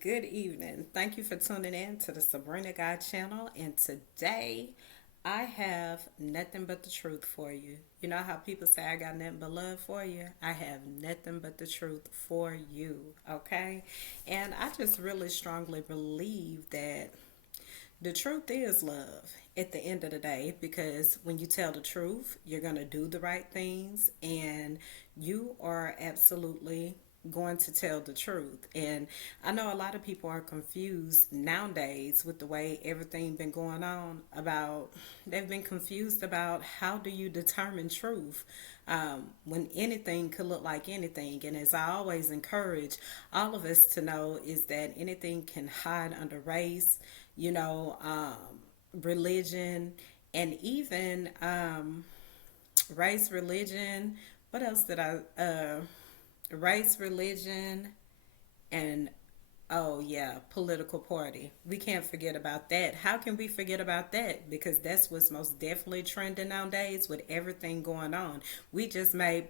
Good evening. Thank you for tuning in to the Sabrina God channel. And today I have nothing but the truth for you. You know how people say I got nothing but love for you? I have nothing but the truth for you. Okay? And I just really strongly believe that the truth is love at the end of the day, because when you tell the truth, you're going to do the right things and you are absolutely going to tell the truth. And I know a lot of people are confused nowadays with the way everything been going on about they've been confused about how do you determine truth, when anything could look like anything. And as I always encourage all of us to know, is that anything can hide under race, you know, religion, and even race, religion. What else did I? Race, religion, and oh yeah, political party. We can't forget about that. How can we forget about that? Because that's what's most definitely trending nowadays with everything going on. We just made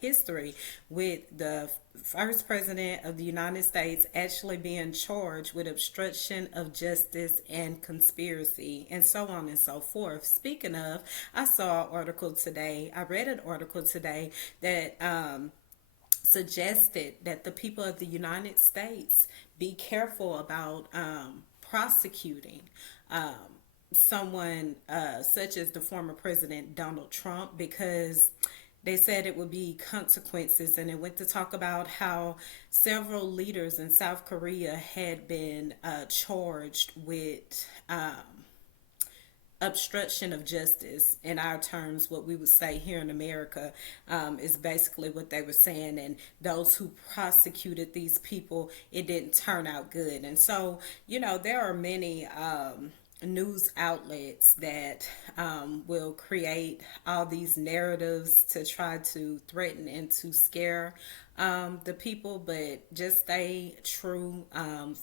history with the first president of the United States actually being charged with obstruction of justice and conspiracy, and so on and so forth. Speaking of, I saw an article today. I read an article today that suggested that the people of the United States be careful about prosecuting someone such as the former president Donald Trump, because they said it would be consequences. And it went to talk about how several leaders in South Korea had been charged with obstruction of justice. In our terms, what we would say here in America, is basically what they were saying. And those who prosecuted these people, it didn't turn out good. And so, there are many news outlets that will create all these narratives to try to threaten and to scare the people, but just stay true,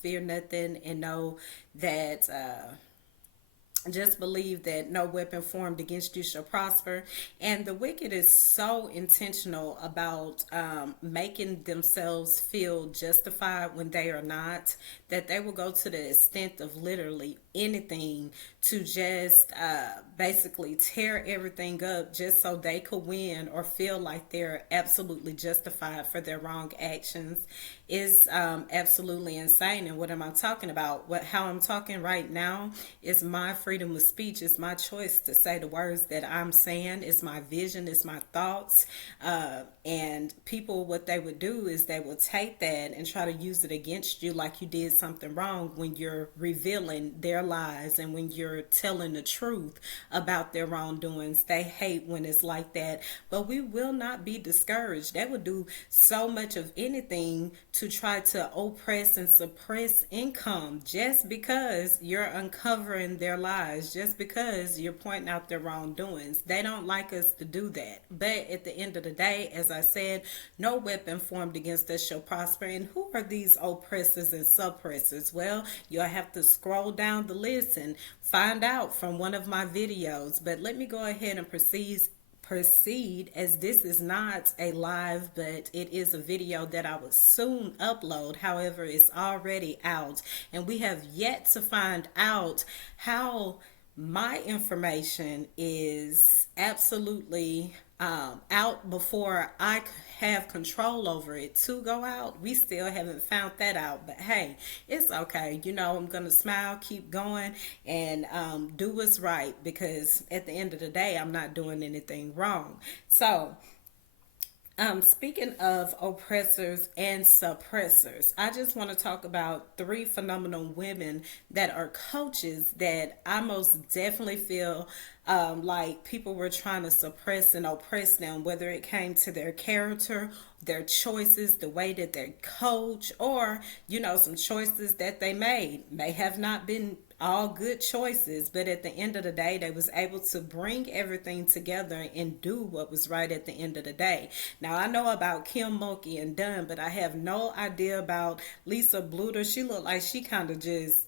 fear nothing, and know that. Just believe that no weapon formed against you shall prosper. And the wicked is so intentional about making themselves feel justified when they are not, that they will go to the extent of literally anything to just basically tear everything up just so they could win or feel like they're absolutely justified for their wrong actions. Is absolutely insane. And what am I talking about? How I'm talking right now is my freedom of speech. It's my choice to say the words that I'm saying. It's my vision. It's my thoughts. And people, what they would do is they will take that and try to use it against you like you did something wrong when you're revealing their lies and when you're telling the truth about their wrongdoings. They hate when it's like that. But we will not be discouraged. They will do so much of anything to try to oppress and suppress income just because you're uncovering their lies, just because you're pointing out their wrongdoings. They don't like us to do that. But at the end of the day, as I said, no weapon formed against us shall prosper. And who are these oppressors and suppressors? Well, you'll have to scroll down the list and find out from one of my videos. But let me go ahead and proceed, as this is not a live, but it is a video that I will soon upload. However, it's already out, and we have yet to find out how my information is absolutely out before I have control over it to go out. We still haven't found that out, but hey, it's okay. I'm gonna smile, keep going, and do what's right, because at the end of the day, I'm not doing anything wrong. So, speaking of oppressors and suppressors, I just want to talk about three phenomenal women that are coaches that I most definitely feel like people were trying to suppress and oppress them, whether it came to their character, their choices, the way that they coach, or, some choices that they made may have not been all good choices, but at the end of the day, they was able to bring everything together and do what was right at the end of the day. Now, I know about Kim Mulkey and Dunn, but I have no idea about Lisa Bluter. She looked like she kind of just,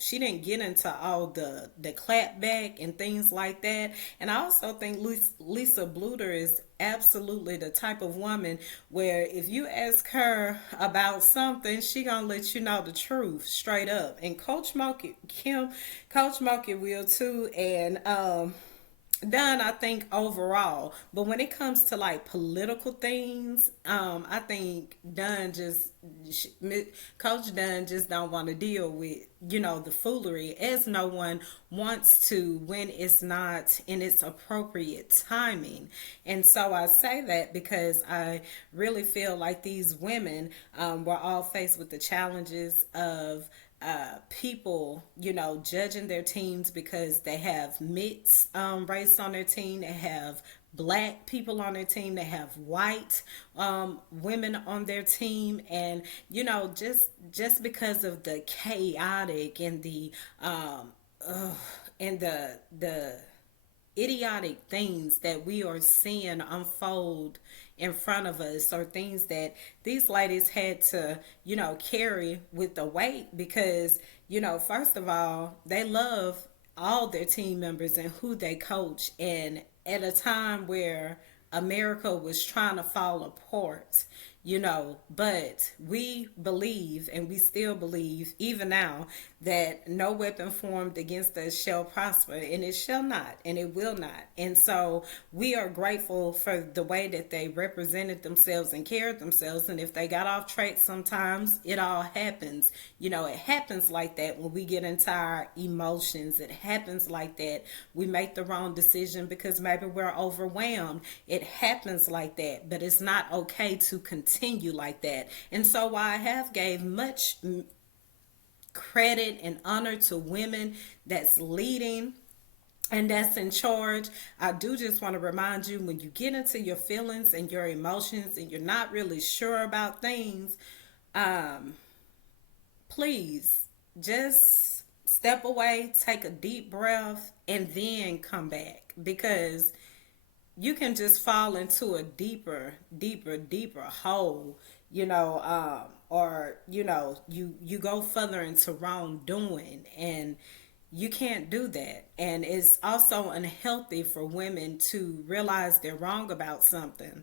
she didn't get into all the clapback and things like that. And I also think Lisa Bluter is absolutely the type of woman where if you ask her about something, she gonna let you know the truth straight up. And Coach Moki will too, and done, I think, overall. But when it comes to like political things, I think Dunn just Coach Dunn just don't want to deal with the foolery, as no one wants to when it's not in its appropriate timing. And so I say that because I really feel like these women were all faced with the challenges of people, judging their teams because they have mixed race on their team, they have black people on their team, they have white women on their team, and just because of the chaotic and the idiotic things that we are seeing unfold in front of us, or things that these ladies had to, carry with the weight because, first of all, they love all their team members and who they coach. And at a time where America was trying to fall apart, but we believe, and we still believe even now, that no weapon formed against us shall prosper, and it shall not, and it will not. And so we are grateful for the way that they represented themselves and carried themselves. And if they got off track sometimes, it all happens. It happens like that when we get into our emotions. It happens like that. We make the wrong decision because maybe we're overwhelmed. It happens like that, but it's not okay to continue like that. And so while I have gave much credit and honor to women that's leading and that's in charge, I do just want to remind you, when you get into your feelings and your emotions and you're not really sure about things, please just step away, take a deep breath, and then come back, because you can just fall into a deeper hole, or you go further into wrongdoing, and you can't do that. And it's also unhealthy for women to realize they're wrong about something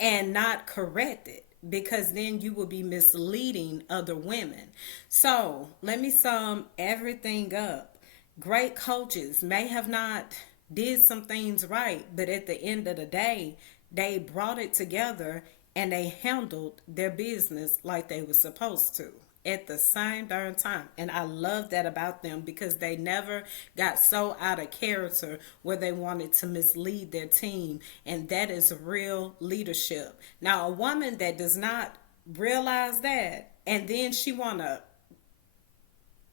and not correct it, because then you will be misleading other women. So let me sum everything up. Great coaches may have not did some things right, but at the end of the day, they brought it together and they handled their business like they were supposed to at the same darn time. And I love that about them, because they never got so out of character where they wanted to mislead their team. And that is real leadership. Now, a woman that does not realize that, and then she want to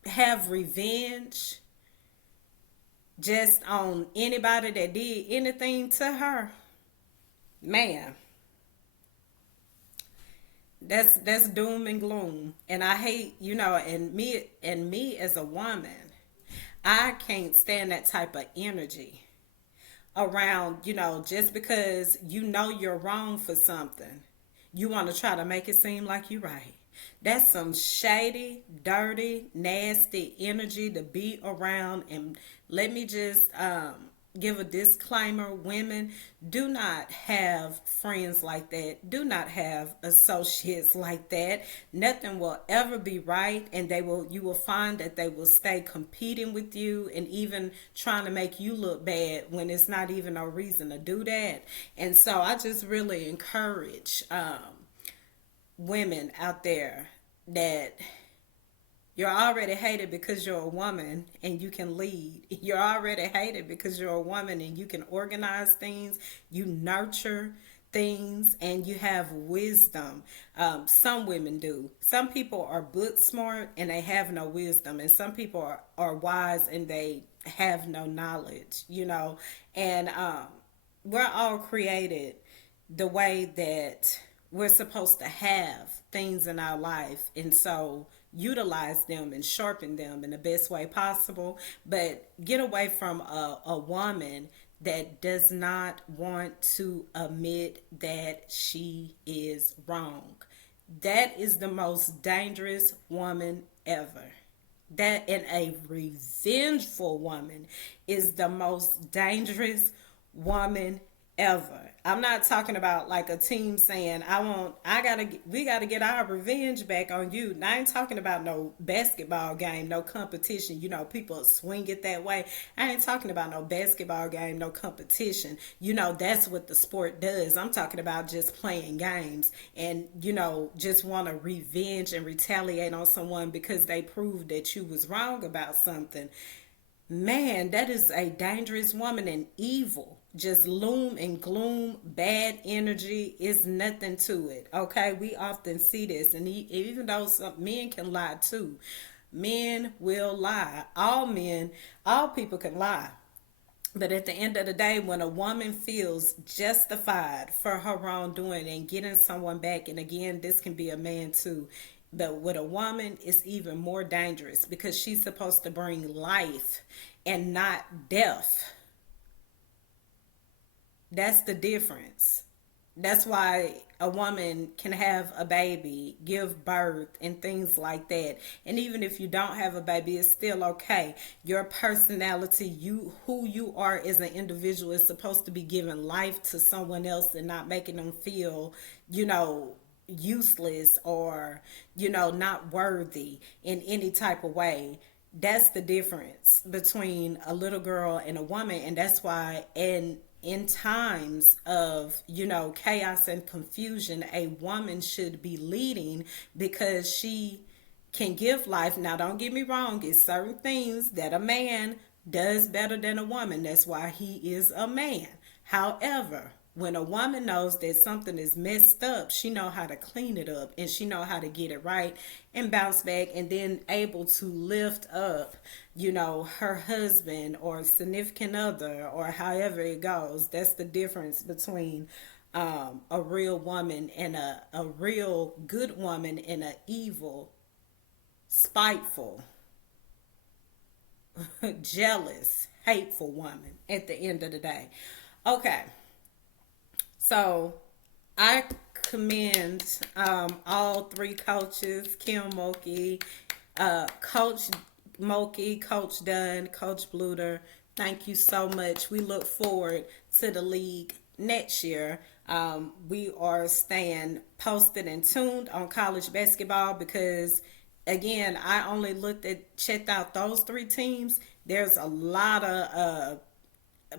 have revenge just on anybody that did anything to her, man, that's doom and gloom. And I hate, and me as a woman, I can't stand that type of energy around, just because you're wrong for something, you want to try to make it seem like you're right. That's some shady, dirty, nasty energy to be around. And let me just give a disclaimer: women, do not have friends like that. Do not have associates like that. Nothing will ever be right, and you will find that they will stay competing with you and even trying to make you look bad when it's not even a reason to do that. And so I just really encourage women out there that you're already hated because you're a woman and you can lead. You're already hated because you're a woman and you can organize things, you nurture things, and you have wisdom. Some women do. Some people are book smart and they have no wisdom, and some people are wise and they have no knowledge, And we're all created the way that we're supposed to have things in our life, and so utilize them and sharpen them in the best way possible. But get away from a woman that does not want to admit that she is wrong. That is the most dangerous woman ever. That, and a revengeful woman is the most dangerous woman ever. I'm not talking about like a team saying, we gotta get our revenge back on you. And I ain't talking about no basketball game, no competition. You know, people swing it that way. I ain't talking about no basketball game, no competition. You know, that's what the sport does. I'm talking about just playing games and, you know, just want to revenge and retaliate on someone because they proved that you was wrong about something. Man, that is a dangerous woman and evil. Just loom and gloom, bad energy is nothing to it. Okay, we often see this, and even though some men can lie too, men will lie. All men, all people can lie. But at the end of the day, when a woman feels justified for her wrongdoing and getting someone back, and again, this can be a man too, but with a woman, it's even more dangerous because she's supposed to bring life and not death. That's the difference. That's why a woman can have a baby, give birth, and things like that. And even if you don't have a baby, it's still okay. Your personality, who you are as an individual, is supposed to be giving life to someone else and not making them feel, you know, useless or, you know, not worthy in any type of way. That's the difference between a little girl and a woman. And that's why in times of, you know, chaos and confusion, a woman should be leading because she can give life. Now don't get me wrong, it's certain things that a man does better than a woman. That's why he is a man. However, when a woman knows that something is messed up, she know how to clean it up and she know how to get it right and bounce back and then able to lift up, you know, her husband or significant other or however it goes. That's the difference between a real woman and a real good woman and a evil, spiteful, jealous, hateful woman at the end of the day. Okay. So I commend all three coaches, Kim Mulkey, Coach Mulkey, Coach Dunn, Coach Bluter. Thank you so much. We look forward to the league next year. We are staying posted and tuned on college basketball because, again, I only checked out those three teams. There's a lot of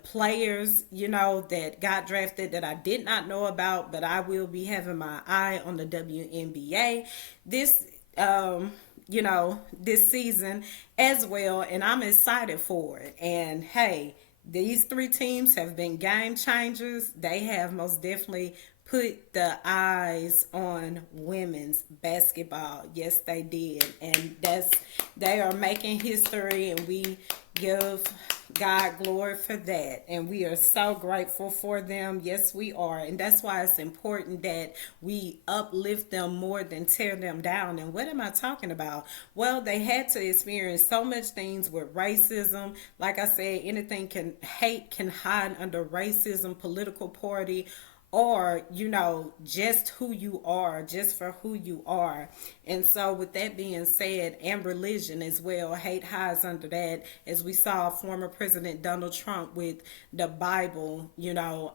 players, you know, that got drafted that I did not know about, but I will be having my eye on the WNBA this you know, this season as well, and I'm excited for it. And hey, these three teams have been game changers. They have most definitely put the eyes on women's basketball. Yes, they did. And they are making history, and we give God glory for that. And we are so grateful for them. Yes, we are. And that's why it's important that we uplift them more than tear them down. And what am I talking about? Well, they had to experience so much things with racism. Like I said, hate can hide under racism, political party, or, you know, just who you are, just for who you are. And so with that being said, and religion as well, hate hides under that, as we saw former President Donald Trump with the Bible, you know,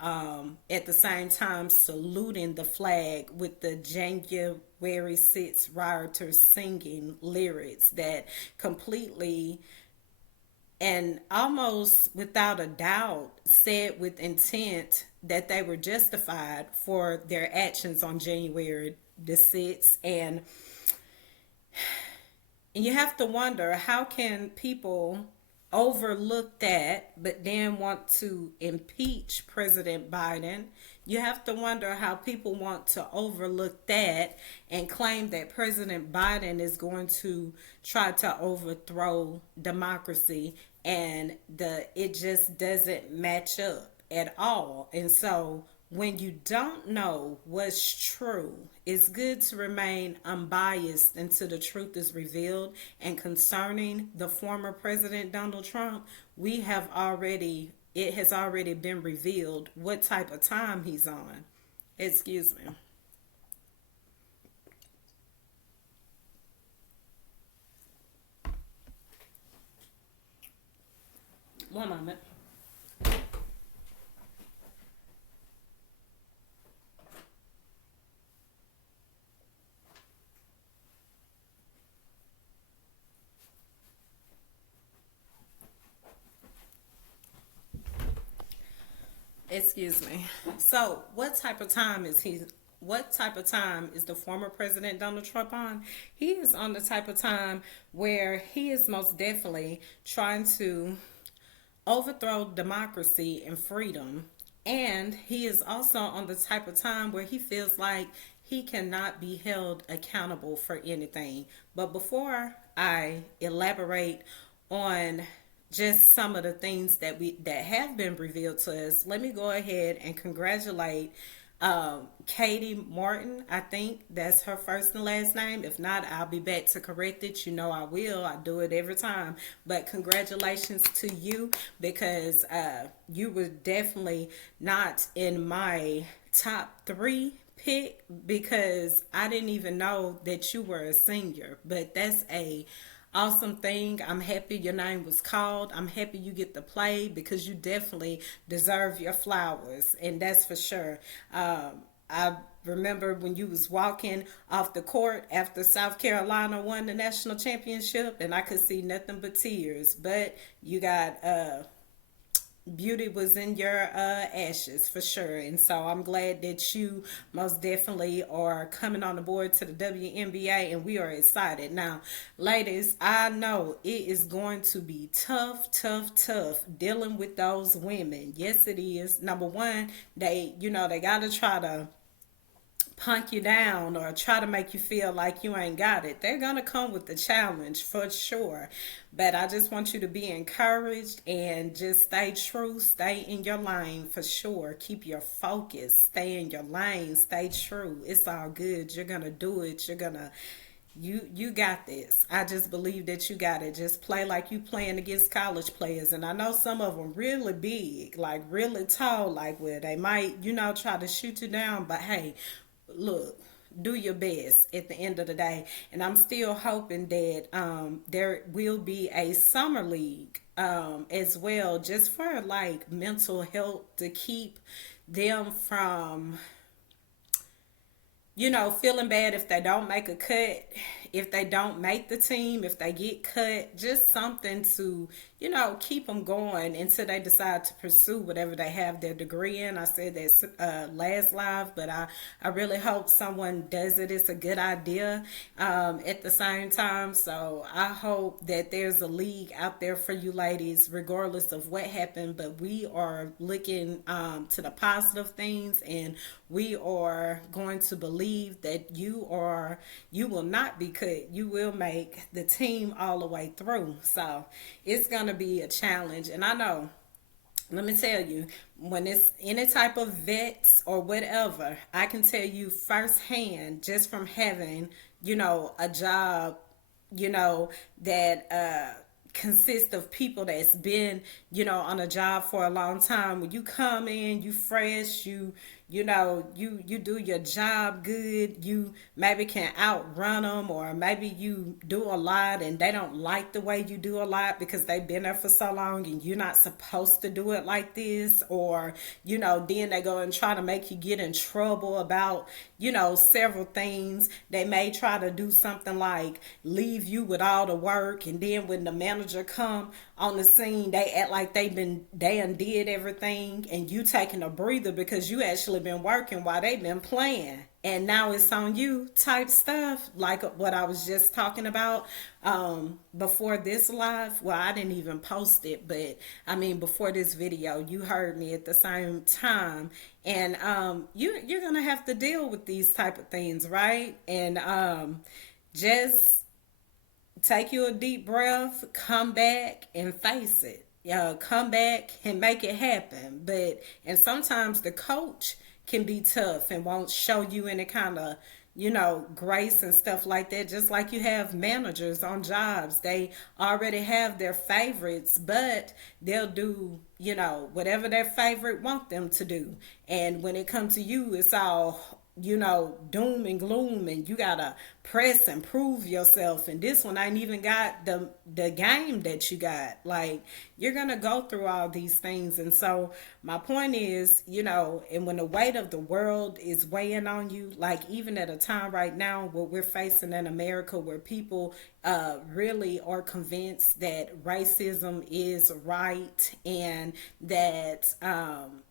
at the same time saluting the flag with the January 6th rioters singing lyrics that completely and almost without a doubt said with intent that they were justified for their actions on January the 6th. And you have to wonder, how can people overlook that but then want to impeach President Biden? You have to wonder how people want to overlook that and claim that President Biden is going to try to overthrow democracy, and it just doesn't match up at all. And so when you don't know what's true, it's good to remain unbiased until the truth is revealed. And concerning the former President Donald Trump, it has already been revealed what type of time he's on. Excuse me. One moment. Excuse me. So, what type of time is he? What type of time is the former president Donald Trump on? He is on the type of time where he is most definitely trying to overthrow democracy and freedom. And he is also on the type of time where he feels like he cannot be held accountable for anything. But before I elaborate on just some of the things that have been revealed to us, let me go ahead and congratulate Katie Martin. I think that's her first and last name. If not, I'll be back to correct it. You know I will. I do it every time. But congratulations to you, because you were definitely not in my top three pick, because I didn't even know that you were a senior. But that's a awesome thing. I'm happy your name was called. I'm happy you get to play, because you definitely deserve your flowers, and that's for sure. I remember when you was walking off the court after South Carolina won the national championship, and I could see nothing but tears. But you got beauty was in your ashes for sure. And so I'm glad that you most definitely are coming on the board to the WNBA, and we are excited. Now, ladies, I know it is going to be tough, tough, tough dealing with those women. Yes, it is. Number one, they got to try to punk you down or try to make you feel like you ain't got it. They're going to come with the challenge for sure. But I just want you to be encouraged and just stay true, stay in your lane for sure. Keep your focus, stay in your lane, stay true. It's all good. You're going to do it. You got this. I just believe that you got it. Just play like you playing against college players. And I know some of them really big, like really tall, like where they might, try to shoot you down. But hey, look, do your best at the end of the day. And I'm still hoping that there will be a summer league as well, just for like mental health, to keep them from feeling bad if they don't make a cut, if they don't make the team, if they get cut, just something to, keep them going until they decide to pursue whatever they have their degree in. I said that last live, but I really hope someone does it. It's a good idea at the same time. So I hope that there's a league out there for you ladies, regardless of what happened. But we are looking to the positive things, and we are going to believe that you will not be cut. You will make the team all the way through. So it's going to be a challenge. And I know, let me tell you, when it's any type of vets or whatever, I can tell you firsthand, just from having, a job, that consist of people that's been, on a job for a long time. When you come in, you fresh, you do your job good, you maybe can outrun them, or maybe you do a lot and they don't like the way you do a lot because they've been there for so long and you're not supposed to do it like this. Or then they go and try to make you get in trouble about several things. They may try to do something like leave you with all the work, and then when the manager come on the scene, they act like they undid everything, and you taking a breather because you actually been working while they been playing, and now it's on you type stuff, like what I was just talking about before this live. Well, I didn't even post it, but I mean before this video, you heard me at the same time. And you're gonna have to deal with these type of things, right? And just take you a deep breath, come back and face it. Come back and make it happen. And sometimes the coach can be tough and won't show you any kind of, grace and stuff like that. Just like you have managers on jobs, they already have their favorites, but they'll do, whatever their favorite want them to do. And when it comes to you, it's all, doom and gloom, and you gotta press and prove yourself, and this one ain't even got the game that you got. Like, you're gonna go through all these things. And so my point is, and when the weight of the world is weighing on you, like even at a time right now where we're facing in America, where people really are convinced that racism is right, and that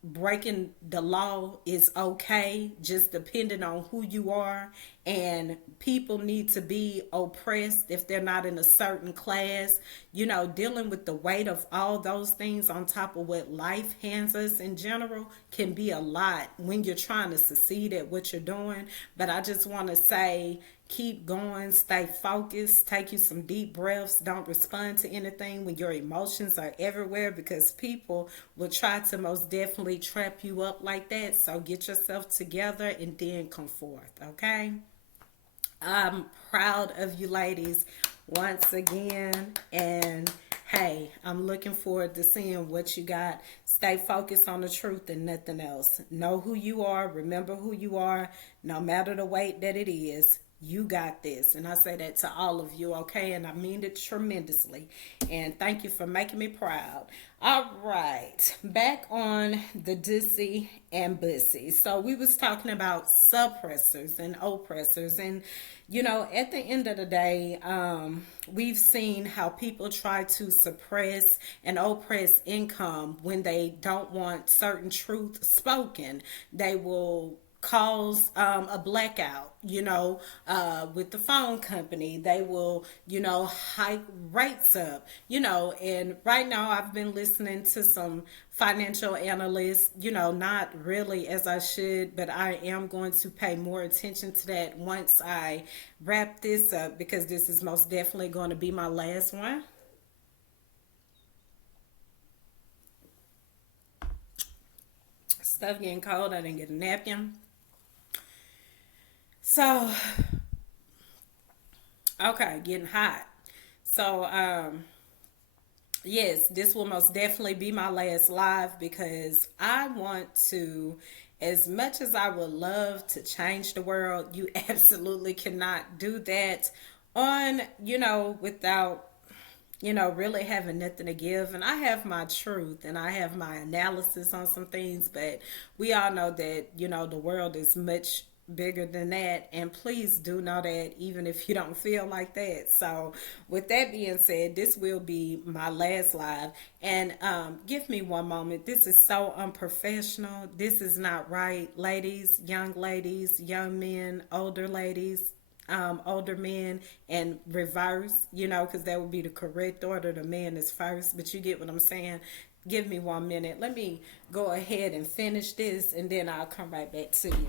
breaking the law is okay, just depending on who you are, and people need to be oppressed if they're not in a certain class. Dealing with the weight of all those things on top of what life hands us in general can be a lot when you're trying to succeed at what you're doing. But I just want to say, keep going, stay focused, take you some deep breaths, don't respond to anything when your emotions are everywhere, because people will try to most definitely trap you up like that. So get yourself together and then come forth, okay? I'm proud of you ladies once again. And hey, I'm looking forward to seeing what you got. Stay focused on the truth and nothing else. Know who you are. Remember who you are. No matter the weight that it is, you got this. And I say that to all of you, okay? And I mean it tremendously. And thank you for making me proud. All right, back on the Dissy and Bussy. So we was talking about suppressors and oppressors. And, at the end of the day, we've seen how people try to suppress and oppress income when they don't want certain truth spoken. They will cause a blackout, with the phone company. They will, hike rates up, and right now I've been listening to some financial analysts, not really as I should, but I am going to pay more attention to that once I wrap this up, because this is most definitely going to be my last one. Stuff getting cold. I didn't get a napkin. So, okay, getting hot. So, yes, this will most definitely be my last live, because I want to, as much as I would love to change the world, you absolutely cannot do that on, without, really having nothing to give. And I have my truth and I have my analysis on some things, but we all know that, the world is much bigger than that. And please do know that, even if you don't feel like that. So with that being said, this will be my last live. And give me one moment. This is so unprofessional. This is not right. Ladies, young men, older ladies, older men, and reverse, because that would be the correct order. The man is first, but you get what I'm saying. Give me 1 minute. Let me go ahead and finish this, and then I'll come right back to you.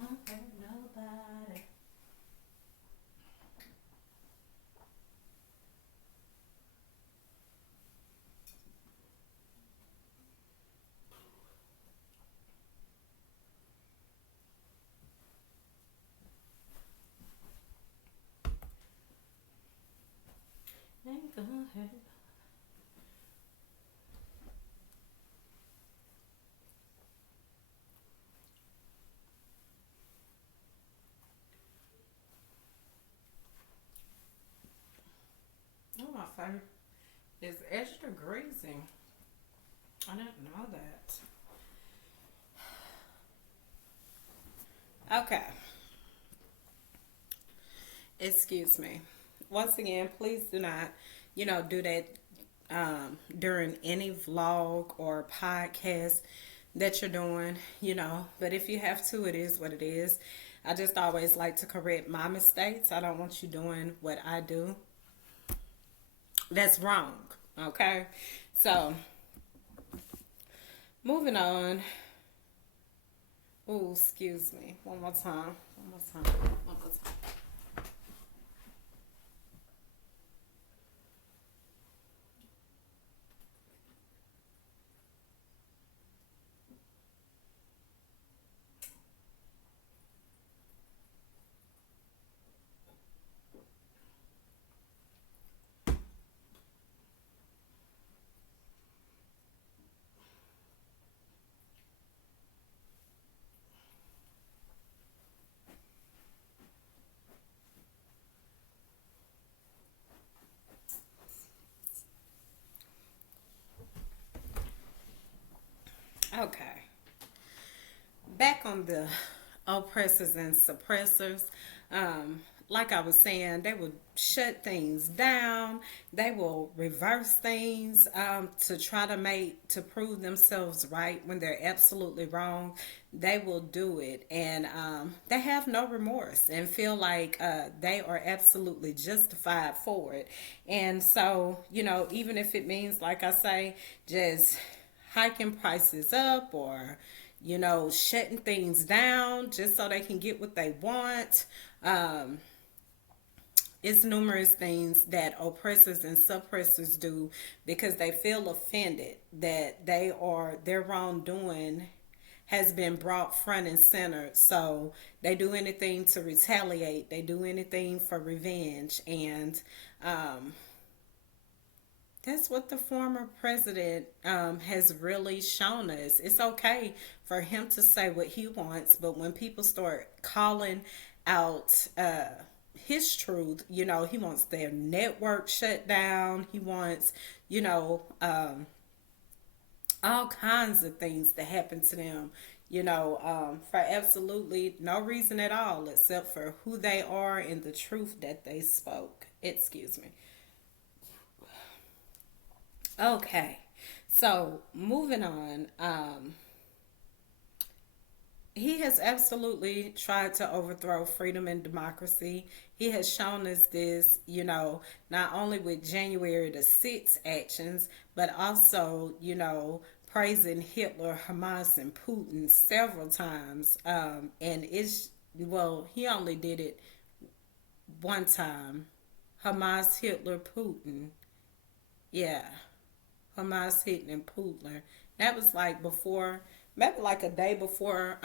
Don't hurt nobody. Ain't gonna hurt. Oh, my face is extra greasy. I didn't know that. Okay. Excuse me. Once again, please do not, do that during any vlog or podcast that you're doing, But if you have to, it is what it is. I just always like to correct my mistakes. I don't want you doing what I do. That's wrong. Okay. So, moving on. Oh, excuse me. One more time. One more time. One more time. Okay. Back on the oppressors and suppressors. Um, like I was saying, they will shut things down. They will reverse things to try to prove themselves right when they're absolutely wrong. They will do it, and they have no remorse and feel like they are absolutely justified for it. And so, even if it means, like I say, just hiking prices up or shutting things down just so they can get what they want. Um, it's numerous things that oppressors and suppressors do because they feel offended that their wrongdoing has been brought front and center. So they do anything to retaliate. They do anything for revenge. And um, that's what the former president has really shown us. It's okay for him to say what he wants, but when people start calling out his truth, he wants their network shut down. He wants, all kinds of things to happen to them, for absolutely no reason at all except for who they are and the truth that they spoke. Excuse me. Okay, so moving on. He has absolutely tried to overthrow freedom and democracy. He has shown us this, not only with January the 6th actions, but also, praising Hitler, Hamas, and Putin several times. And he only did it one time. Hamas, Hitler, Putin. Yeah. Hamas hitting Putin. That was like before, maybe like a day before,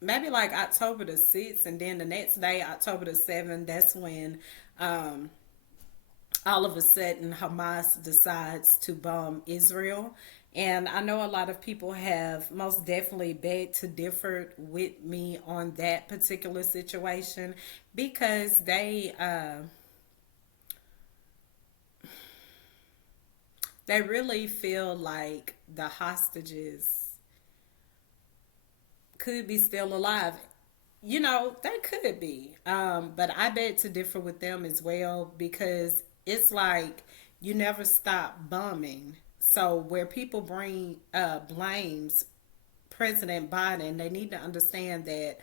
maybe like October the 6th, and then the next day, October the 7th, that's when all of a sudden Hamas decides to bomb Israel. And I know a lot of people have most definitely begged to differ with me on that particular situation because they really feel like the hostages could be still alive. They could be. But I beg to differ with them as well because it's like you never stop bombing. So where people bring blames President Biden, they need to understand that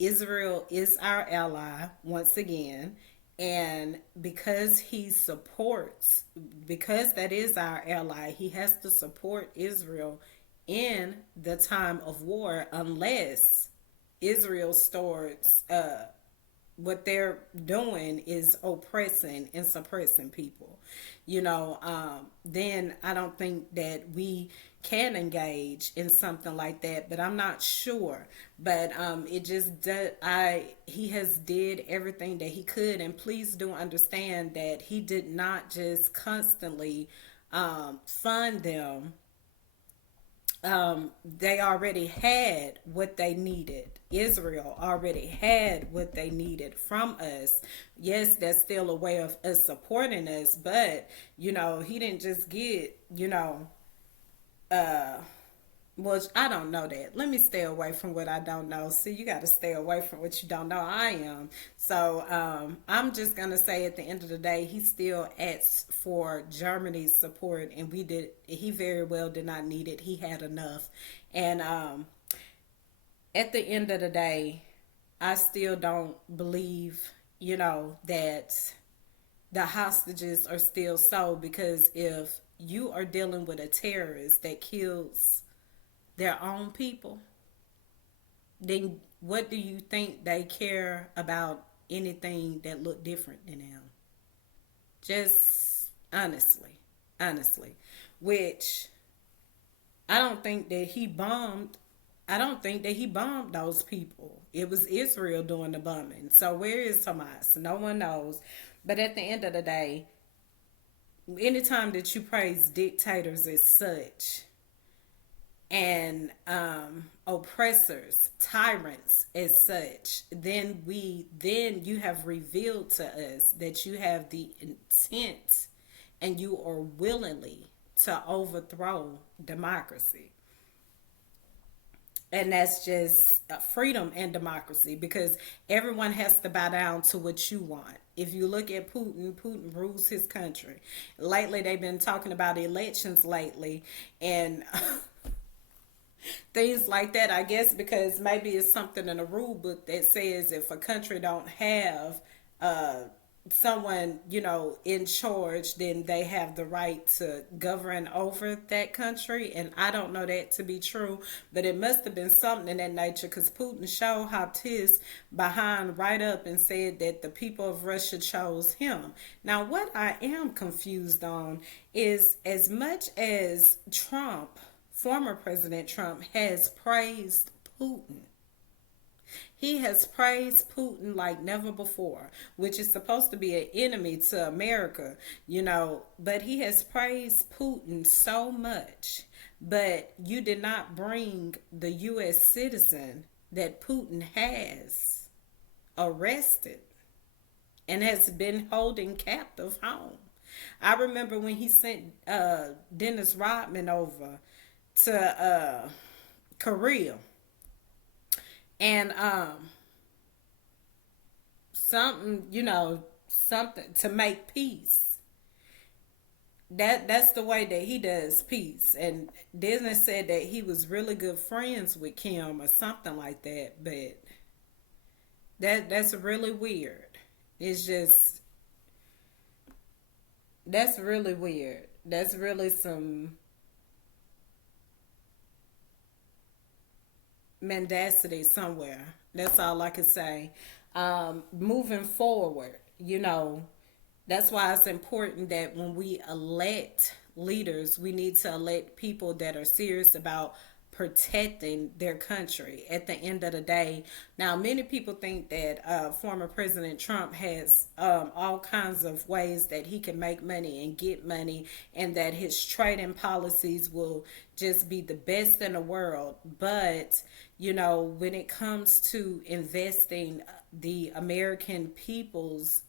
Israel is our ally once again. And because that is our ally, he has to support Israel in the time of war unless Israel starts what they're doing is oppressing and suppressing people. Then I don't think that we can engage in something like that, but I'm not sure. But it just he has did everything that he could, and please do understand that he did not just constantly fund them. They already had what they needed. Israel already had what they needed from us. Yes, that's still a way of us supporting us, but he didn't just get, uh well, I don't know that. Let me stay away from what I don't know. See, you got to stay away from what you don't know. I am. So I'm just going to say at the end of the day, he still asked for Germany's support, and he very well did not need it. He had enough. And at the end of the day, I still don't believe, that the hostages are still sold because if you are dealing with a terrorist that kills their own people, then what do you think they care about anything that look different than them? Just honestly, which I don't think that he bombed. I don't think that he bombed those people. It was Israel doing the bombing. So where is Hamas? No one knows. But at the end of the day, anytime that you praise dictators as such, and oppressors, tyrants as such, then you have revealed to us that you have the intent and you are willingly to overthrow democracy. And that's just freedom and democracy, because everyone has to bow down to what you want. If you look at Putin, Putin rules his country. Lately, they've been talking about elections lately, and things like that. I guess because maybe it's something in the rule book that says if a country don't have uh, someone, in charge, then they have the right to govern over that country. And I don't know that to be true, but it must have been something in that nature, because Putin showed hopped his behind right up and said that the people of Russia chose him. Now, what I am confused on is, as much as former President Trump, has praised Putin, he has praised Putin like never before, which is supposed to be an enemy to America, but he has praised Putin so much. But you did not bring the U.S. citizen that Putin has arrested and has been holding captive home. I remember when he sent Dennis Rodman over to Korea, and something to make peace. That's the way that he does peace. And Disney said that he was really good friends with Kim or something like that, but that's really weird. It's just, that's really weird. That's really some mendacity somewhere. That's all I can say. Moving forward, that's why it's important that when we elect leaders, we need to elect people that are serious about protecting their country at the end of the day. Now, many people think that former President Trump has all kinds of ways that he can make money and get money, and that his trading policies will just be the best in the world. But, when it comes to investing the American people's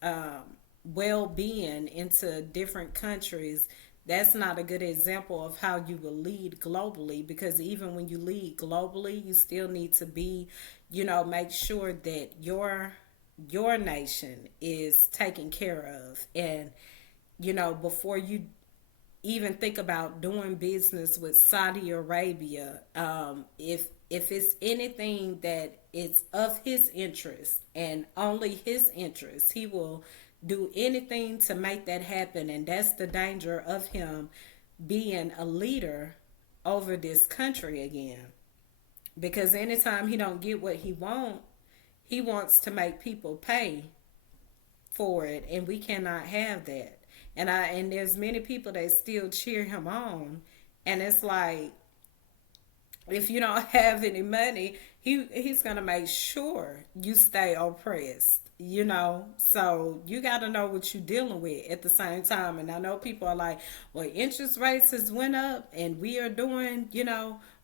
well being into different countries, that's not a good example of how you will lead globally. Because even when you lead globally, you still need to be, make sure that your nation is taken care of. And, before you even think about doing business with Saudi Arabia, if it's anything that is of his interest and only his interest, he will do anything to make that happen. And that's the danger of him being a leader over this country again. Because anytime he don't get what he wants to make people pay for it, and we cannot have that. And there's many people that still cheer him on, and it's like, if you don't have any money, he's gonna make sure you stay oppressed. So you got to know what you're dealing with at the same time. And I know people are like, well, interest rates has went up and we are doing,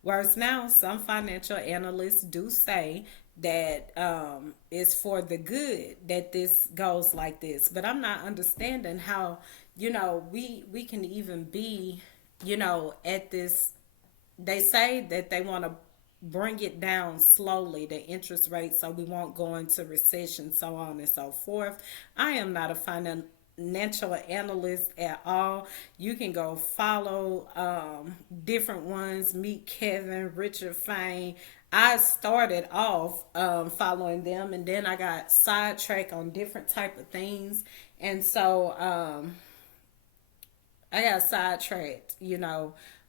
worse now. Some financial analysts do say that it's for the good that this goes like this. But I'm not understanding how, we can even be, at this. They say that they want to bring it down slowly, the interest rate, so we won't go into recession, so on and so forth. I am not a financial analyst at all. You can go follow different ones, meet Kevin, Richard Fain. I started off following them, and then I got sidetracked on different type of things, and so I got sidetracked.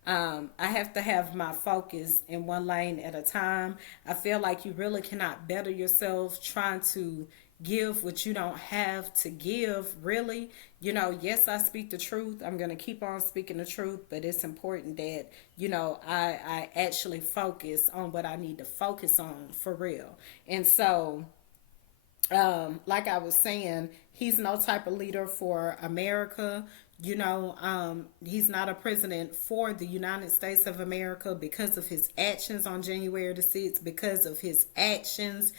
I have to have my focus in one lane at a time. I feel like you really cannot better yourself trying to give what you don't have to give, really. Yes, I speak the truth. I'm going to keep on speaking the truth, but it's important that, I actually focus on what I need to focus on for real. And so, like I was saying, he's no type of leader for America. He's not a president for the United States of America because of his actions on January the 6th, because of his actions,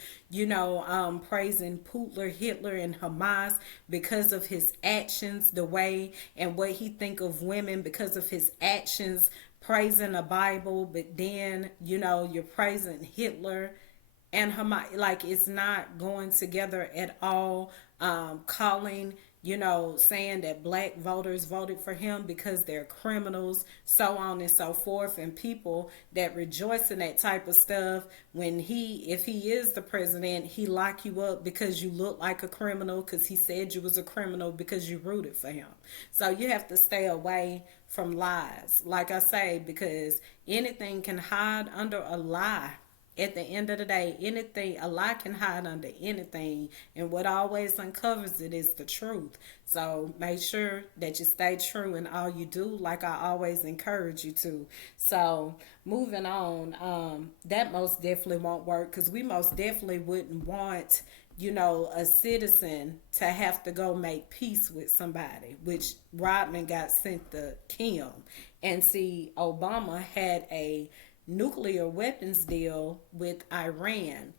praising Putler, Hitler, and Hamas, because of his actions, the way and what he think of women, because of his actions, praising the Bible, but then, you're praising Hitler and Hamas. Like, it's not going together at all. Calling, saying that black voters voted for him because they're criminals, so on and so forth. And people that rejoice in that type of stuff, if he is the president, he lock you up because you look like a criminal, because he said you was a criminal, because you rooted for him. So you have to stay away from lies, like I say, because anything can hide under a lie. At the end of the day, a lie can hide under anything, and what always uncovers it is the truth. So make sure that you stay true in all you do, like I always encourage you to. So moving on, that most definitely won't work, because we most definitely wouldn't want, a citizen to have to go make peace with somebody, which Rodman got sent to Kim. And see, Obama had a nuclear weapons deal with Iran.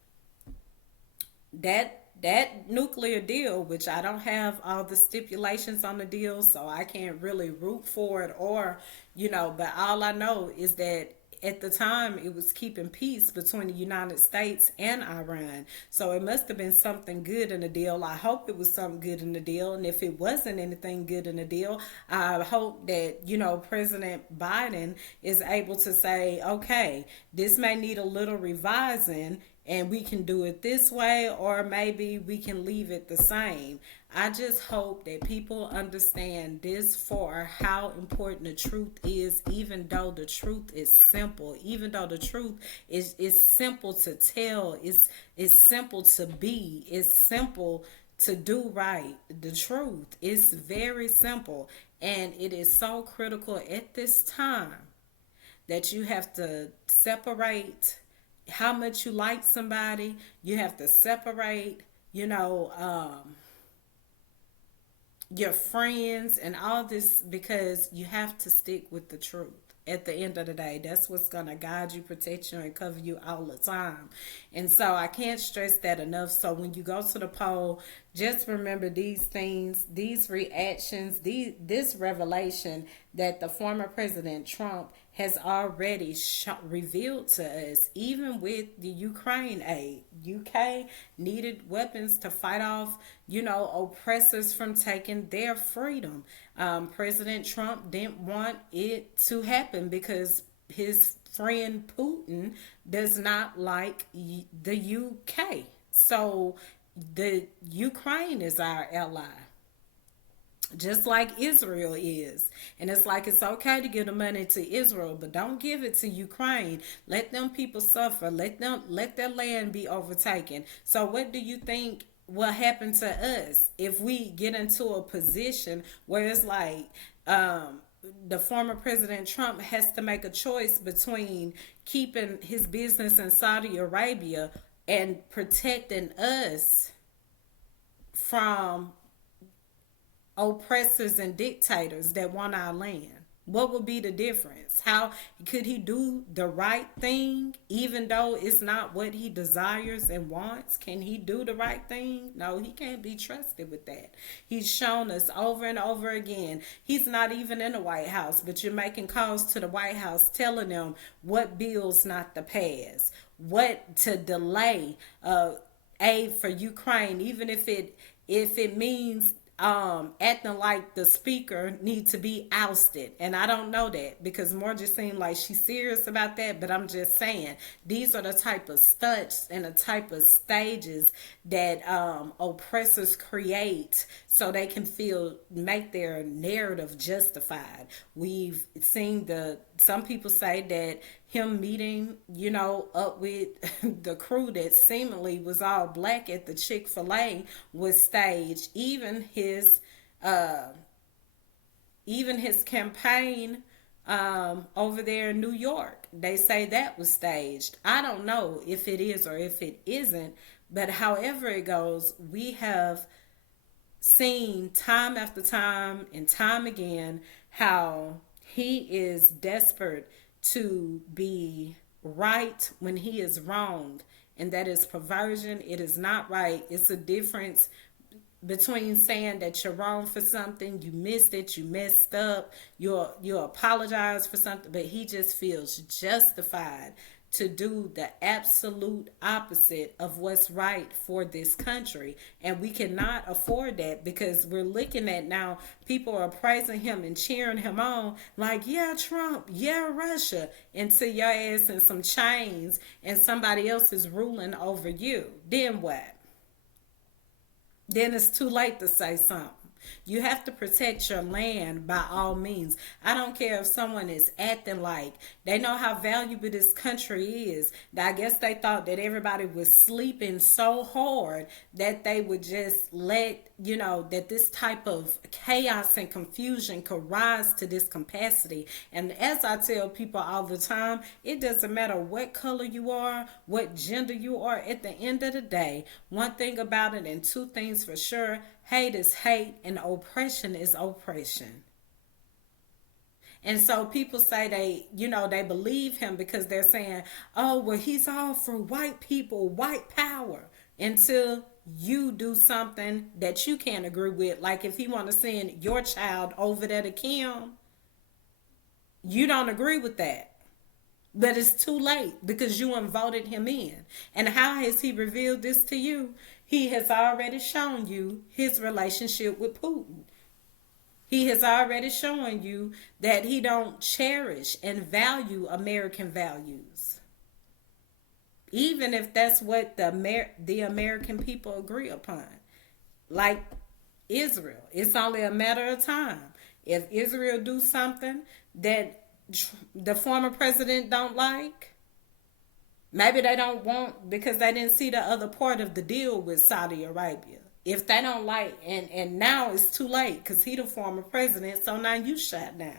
That nuclear deal, which I don't have all the stipulations on the deal, so I can't really root for it, or but all I know is that at the time it was keeping peace between the United States and Iran. So it must have been something good in the deal. I hope it was something good in the deal. And if it wasn't anything good in the deal, I hope that, President Biden is able to say, okay, this may need a little revising and we can do it this way, or maybe we can leave it the same. I just hope that people understand this, for how important the truth is, even though the truth is simple, even though the truth is simple to tell, it's simple to be, it's simple to do right. The truth is very simple, and it is so critical at this time that you have to separate how much you like somebody. You have to separate, your friends and all this, because you have to stick with the truth. At the end of the day, that's what's going to guide you, protect you, and cover you all the time. And so I can't stress that enough. So when you go to the poll, just remember these things, these reactions, this revelation that the former President Trump has already revealed to us, even with the Ukraine aid. UK needed weapons to fight off, oppressors from taking their freedom. President Trump didn't want it to happen because his friend Putin does not like the UK. So the Ukraine is our ally, just like Israel is. And it's like, it's okay to give the money to Israel, but don't give it to Ukraine. Let them people suffer. Let their land be overtaken. So what do you think will happen to us if we get into a position where it's like, the former President Trump has to make a choice between keeping his business in Saudi Arabia and protecting us from oppressors and dictators that want our land? What would be the difference? How could he do the right thing even though it's not what he desires and wants? Can he do the right thing? No, he can't be trusted with that. He's shown us over and over again. He's not even in the White House, but you're making calls to the White House telling them what bills not to pass, what to delay aid for Ukraine, even if it means acting like the speaker needs to be ousted. And I don't know that, because more just seemed like she's serious about that. But I'm just saying, these are the type of stunts and the type of stages that oppressors create so they can make their narrative justified. We've seen some people say that him meeting, up with the crew that seemingly was all black at the Chick-fil-A was staged. Even his campaign over there in New York, they say that was staged. I don't know if it is or if it isn't, but however it goes, we have seen time after time and time again how he is desperate to be right when he is wrong. And that is perversion. It is not right. It's a difference between saying that you're wrong for something, you missed it, you messed up, you apologize for something, but he just feels justified to do the absolute opposite of what's right for this country. And we cannot afford that, because we're looking at now people are praising him and cheering him on like, yeah, Trump, yeah, Russia, until your ass in some chains and somebody else is ruling over you. Then what? Then it's too late to say something. You have to protect your land by all means. I don't care if someone is acting like they know how valuable this country is. I guess they thought that everybody was sleeping so hard that they would just let, that this type of chaos and confusion could rise to this capacity. And as I tell people all the time, it doesn't matter what color you are, what gender you are. At the end of the day, one thing about it and two things for sure: hate is hate and oppression is oppression. And so people say they believe him because they're saying, oh, well, he's all for white people, white power, until you do something that you can't agree with. Like if he want to send your child over there to Kim, you don't agree with that. But it's too late because you voted him in. And how has he revealed this to you? He has already shown you his relationship with Putin. He has already shown you that he don't cherish and value American values, even if that's what the American people agree upon. Like Israel, it's only a matter of time. If Israel do something that the former president don't like, maybe they don't want because they didn't see the other part of the deal with Saudi Arabia. If they don't like, and now it's too late because he the former president, so now you shut down.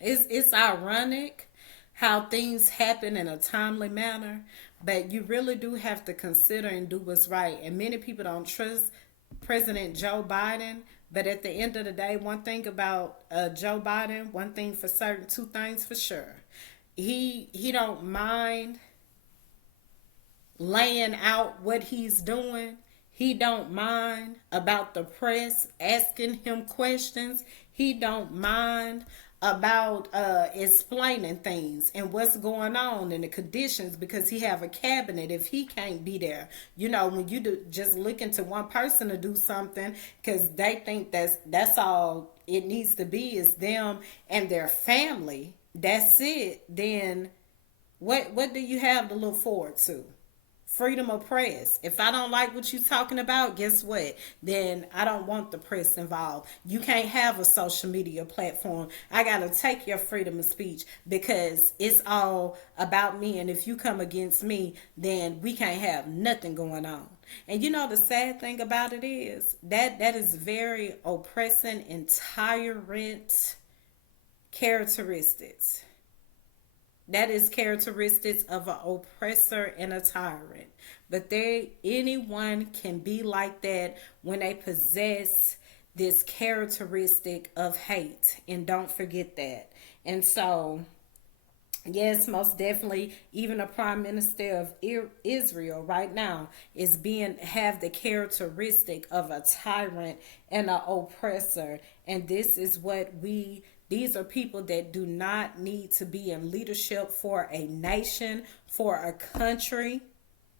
It's ironic how things happen in a timely manner, but you really do have to consider and do what's right. And many people don't trust President Joe Biden, but at the end of the day, one thing about Joe Biden, one thing for certain, two things for sure. He don't mind laying out what he's doing. He don't mind about the press asking him questions. He don't mind about explaining things and what's going on and the conditions, because he have a cabinet. If he can't be there, when you just looking to one person to do something because they think that's all it needs to be is them and their family, that's it, then what do you have to look forward to? Freedom of press. If I don't like what you're talking about, guess what? Then I don't want the press involved. You can't have a social media platform. I got to take your freedom of speech because it's all about me. And if you come against me, then we can't have nothing going on. And the sad thing about it is that is very oppressing and tyrant characteristics. That is characteristics of an oppressor and a tyrant. But anyone can be like that when they possess this characteristic of hate. And don't forget that. And so, yes, most definitely, even the Prime Minister of Israel right now is have the characteristic of a tyrant and an oppressor. And this is what these are people that do not need to be in leadership for a nation, for a country,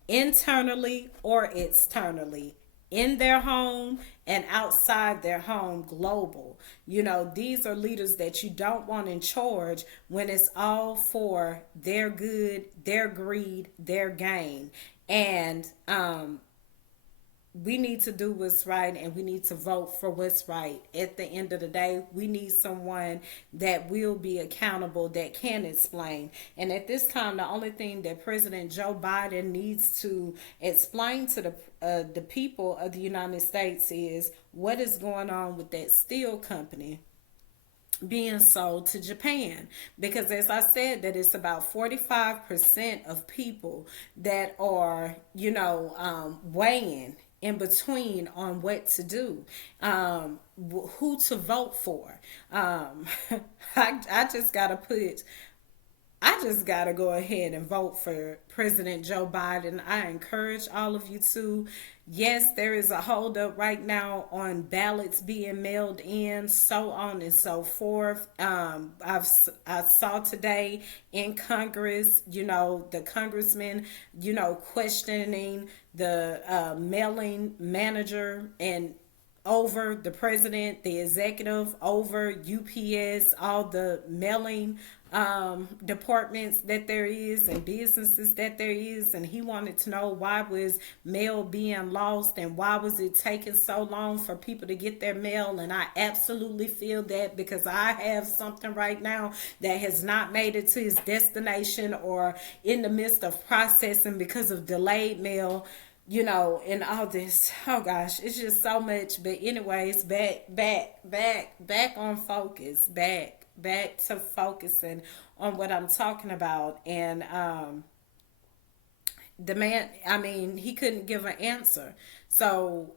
internally or externally, in their home and outside their home, global. These are leaders that you don't want in charge when it's all for their good, their greed, their gain. And we need to do what's right, and we need to vote for what's right. At the end of the day, we need someone that will be accountable, that can explain. And at this time, the only thing that President Joe Biden needs to explain to the people of the United States is what is going on with that steel company being sold to Japan. Because as I said, that it's about 45% of people that are, weighing in between on what to do, who to vote for. Um, I just gotta put I just got to go ahead and vote for President Joe Biden. I encourage all of you to. Yes, there is a holdup right now on ballots being mailed in, so on and so forth. I saw today in Congress, the congressman, questioning the mailing manager and over the president, the executive, over UPS, all the mailing departments that there is and businesses that there is, and he wanted to know why was mail being lost and why was it taking so long for people to get their mail. And I absolutely feel that, because I have something right now that has not made it to its destination or in the midst of processing because of delayed mail, and all this. Oh gosh, it's just so much. But anyways, back on focus, back to focusing on what I'm talking about. And the man, I mean, he couldn't give an answer. So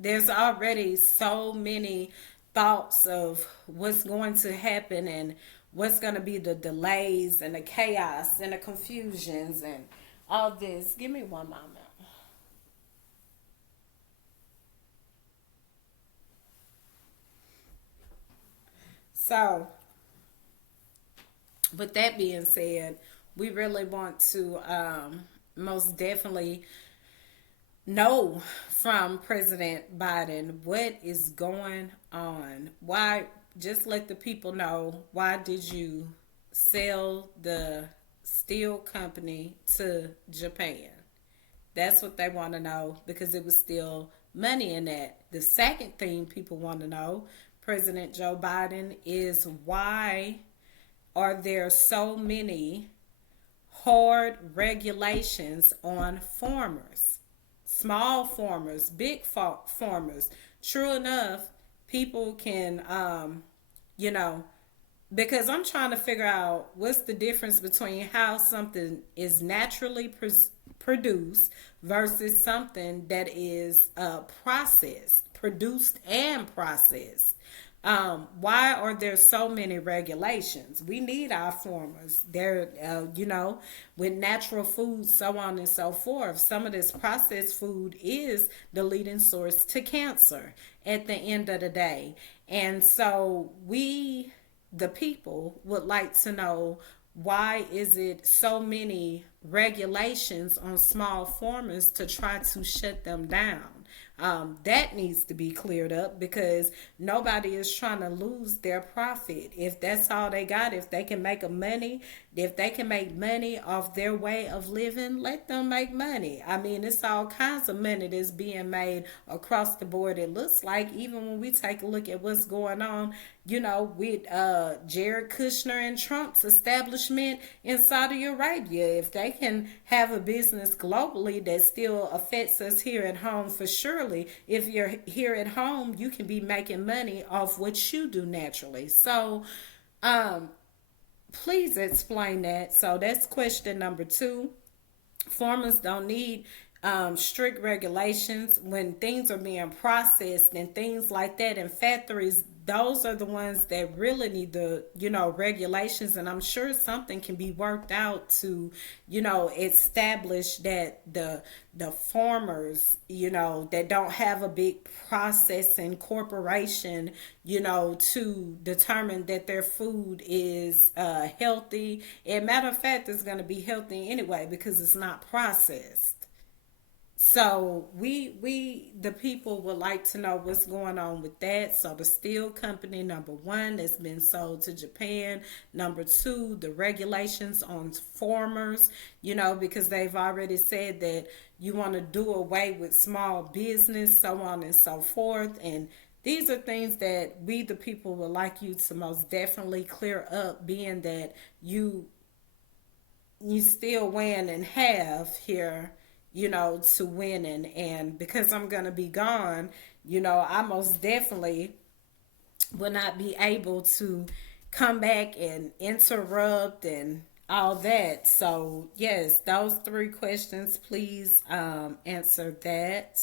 there's already so many thoughts of what's going to happen and what's going to be the delays and the chaos and the confusions and all this. Give me one moment. So, with that being said, we really want to most definitely know from President Biden what is going on. Why, just let the people know, why did you sell the steel company to Japan? That's what they want to know, because it was still money in that. The second thing people want to know, President Joe Biden, is why are there so many hard regulations on farmers? Small farmers, big farmers. True enough, people can, you know, because I'm trying to figure out what's the difference between how something is naturally produced versus something that is processed, produced and processed. Why are there so many regulations? We need our farmers. They're, with natural food, so on and so forth. Some of this processed food is the leading source to cancer at the end of the day. And so we, the people, would like to know, why is it so many regulations on small farmers to try to shut them down? That needs to be cleared up, because nobody is trying to lose their profit. If that's all they got, if they can make money off their way of living, let them make money. I mean, it's all kinds of money that's being made across the board. It looks like, even when we take a look at what's going on, with Jared Kushner and Trump's establishment in Saudi Arabia. If they can have a business globally that still affects us here at home, for surely, if you're here at home, you can be making money off what you do naturally. So, please explain that. So that's question number 2. Farmers don't need strict regulations when things are being processed and things like that in factories. Those are the ones that really need the regulations, and I'm sure something can be worked out to establish that the farmers that don't have a big processing corporation to determine that their food is healthy. And matter of fact, it's going to be healthy anyway because it's not processed. So we the people would like to know what's going on with that. So the steel company, number 1, that's been sold to Japan. Number 2, the regulations on farmers, because they've already said that you want to do away with small business, so on and so forth. And these are things that we the people would like you to most definitely clear up, being that you still win and have here, to winning. And because I'm going to be gone, I most definitely will not be able to come back and interrupt and all that. So yes, those three questions, please answer that.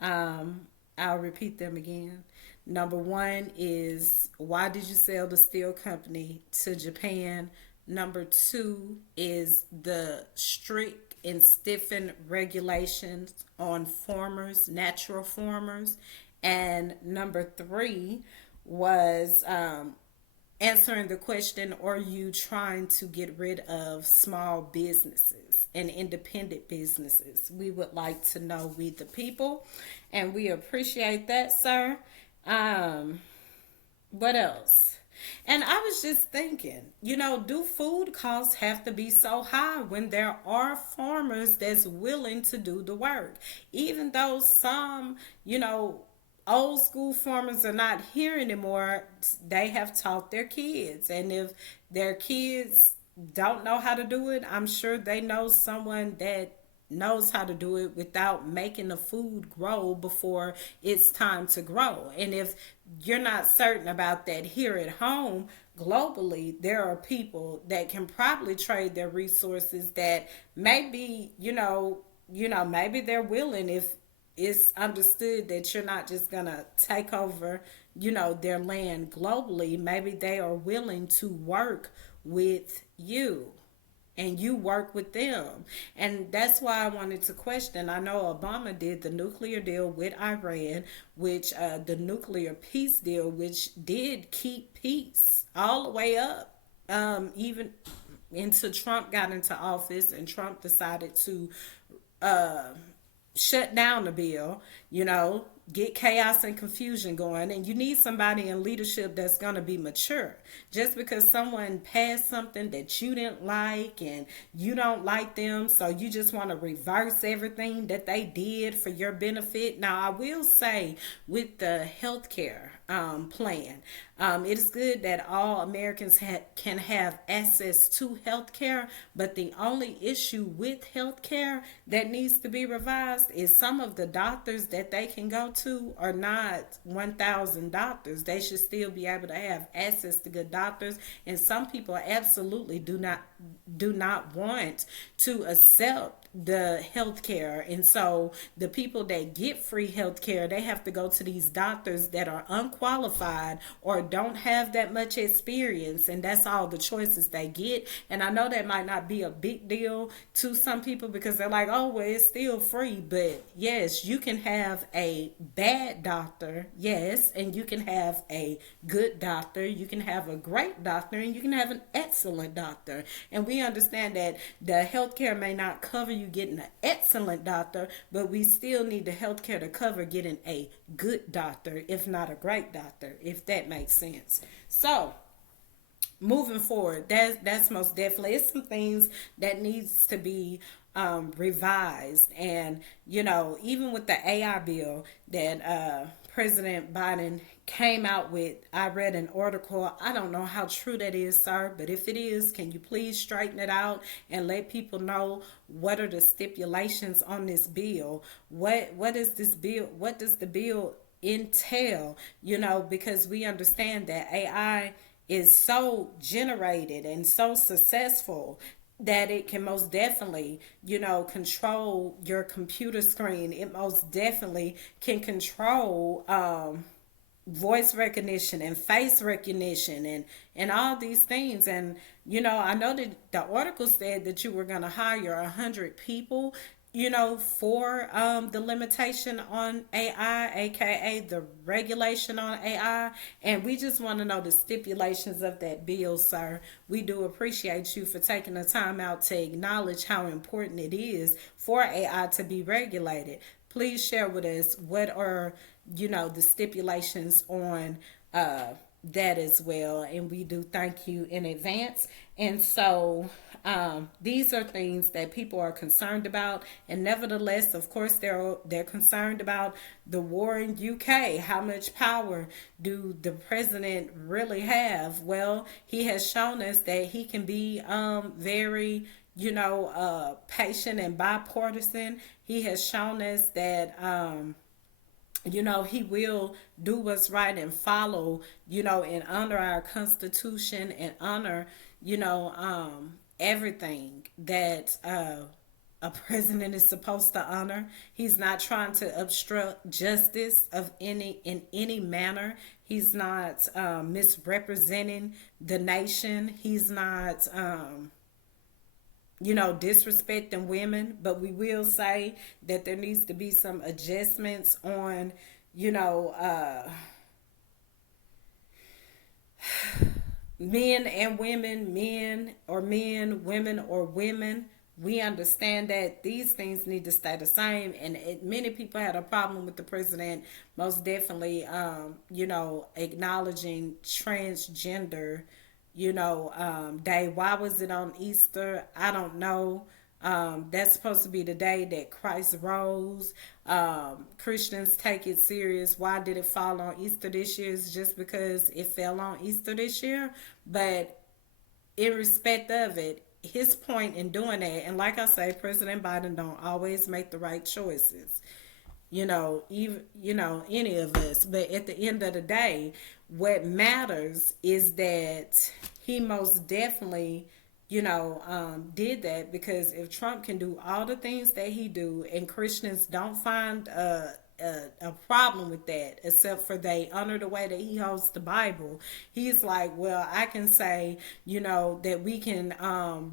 um, I'll repeat them again. Number one is, why did you sell the steel company to Japan? Number two is the strict and stiffened regulations on farmers, natural farmers. And number three was answering the question, are you trying to get rid of small businesses and independent businesses? We would like to know, we the people, and we appreciate that, sir. um what else? And I was just thinking, do food costs have to be so high when there are farmers that's willing to do the work? Even though some, old school farmers are not here anymore, they have taught their kids. And if their kids don't know how to do it, I'm sure they know someone that knows how to do it without making the food grow before it's time to grow. And if you're not certain about that here at home, globally, there are people that can probably trade their resources that maybe, maybe they're willing, if it's understood that you're not just gonna take over, their land globally. Maybe they are willing to work with you and you work with them. And that's why I wanted to question. I know Obama did the nuclear deal with Iran, which the nuclear peace deal, which did keep peace all the way up, even into Trump got into office, and Trump decided to uh, shut down the bill, get chaos and confusion going. And you need somebody in leadership that's going to be mature. Just because someone passed something that you didn't like and you don't like them, so you just want to reverse everything that they did for your benefit. Now, I will say, with the healthcare plan, it is good that all Americans can have access to health care, but the only issue with health care that needs to be revised is some of the doctors that they can go to are not 1,000 doctors. They should still be able to have access to good doctors, and some people absolutely do not want to accept the health care. And so the people that get free health care, they have to go to these doctors that are unqualified or don't have that much experience, and that's all the choices they get. And I know that might not be a big deal to some people because they're like, oh well, it's still free. But yes, you can have a bad doctor, yes, and you can have a good doctor, you can have a great doctor, and you can have an excellent doctor. And we understand that the healthcare may not cover you getting an excellent doctor, but we still need the healthcare to cover getting a good doctor, if not a great doctor, if that makes sense. So moving forward, that's most definitely, it's some things that needs to be revised. And even with the AI bill that President Biden came out with, I read an article. I don't know how true that is, sir, but if it is, can you please straighten it out and let people know what are the stipulations on this bill? What is this bill? What does the bill entail? Because we understand that AI is so generated and so successful that it can most definitely, control your computer screen. It most definitely can control voice recognition and face recognition and all these things. And I know that the article said that you were going to hire 100 people, for the limitation on AI, aka the regulation on AI. And we just want to know the stipulations of that bill, sir. We do appreciate you for taking the time out to acknowledge how important it is for AI to be regulated. Please share with us what are, the stipulations on that as well. And we do thank you in advance. And so these are things that people are concerned about, and nevertheless, of course, they're concerned about the war in UK. How much power do the president really have? Well, he has shown us that he can be very, patient and bipartisan. He has shown us that he will do what's right and follow, and honor our Constitution and honor, everything that a president is supposed to honor. He's not trying to obstruct justice of any in any manner. He's not misrepresenting the nation. He's not disrespecting women. But we will say that there needs to be some adjustments on, you know, men and women, men, women or women. We understand that these things need to stay the same, and many people had a problem with the president most definitely, acknowledging transgender, day. Why was it on Easter? I don't know. That's supposed to be the day that Christ rose. Christians take it serious. Why did it fall on Easter this year? It's just because it fell on Easter this year. But in respect of it, his point in doing that, and like I say, President Biden don't always make the right choices. Even any of us. But at the end of the day, what matters is that he most definitely did that, because if Trump can do all the things that he do and Christians don't find a problem with that, except for they honor the way that he holds the Bible, he's like, well, I can say, that we can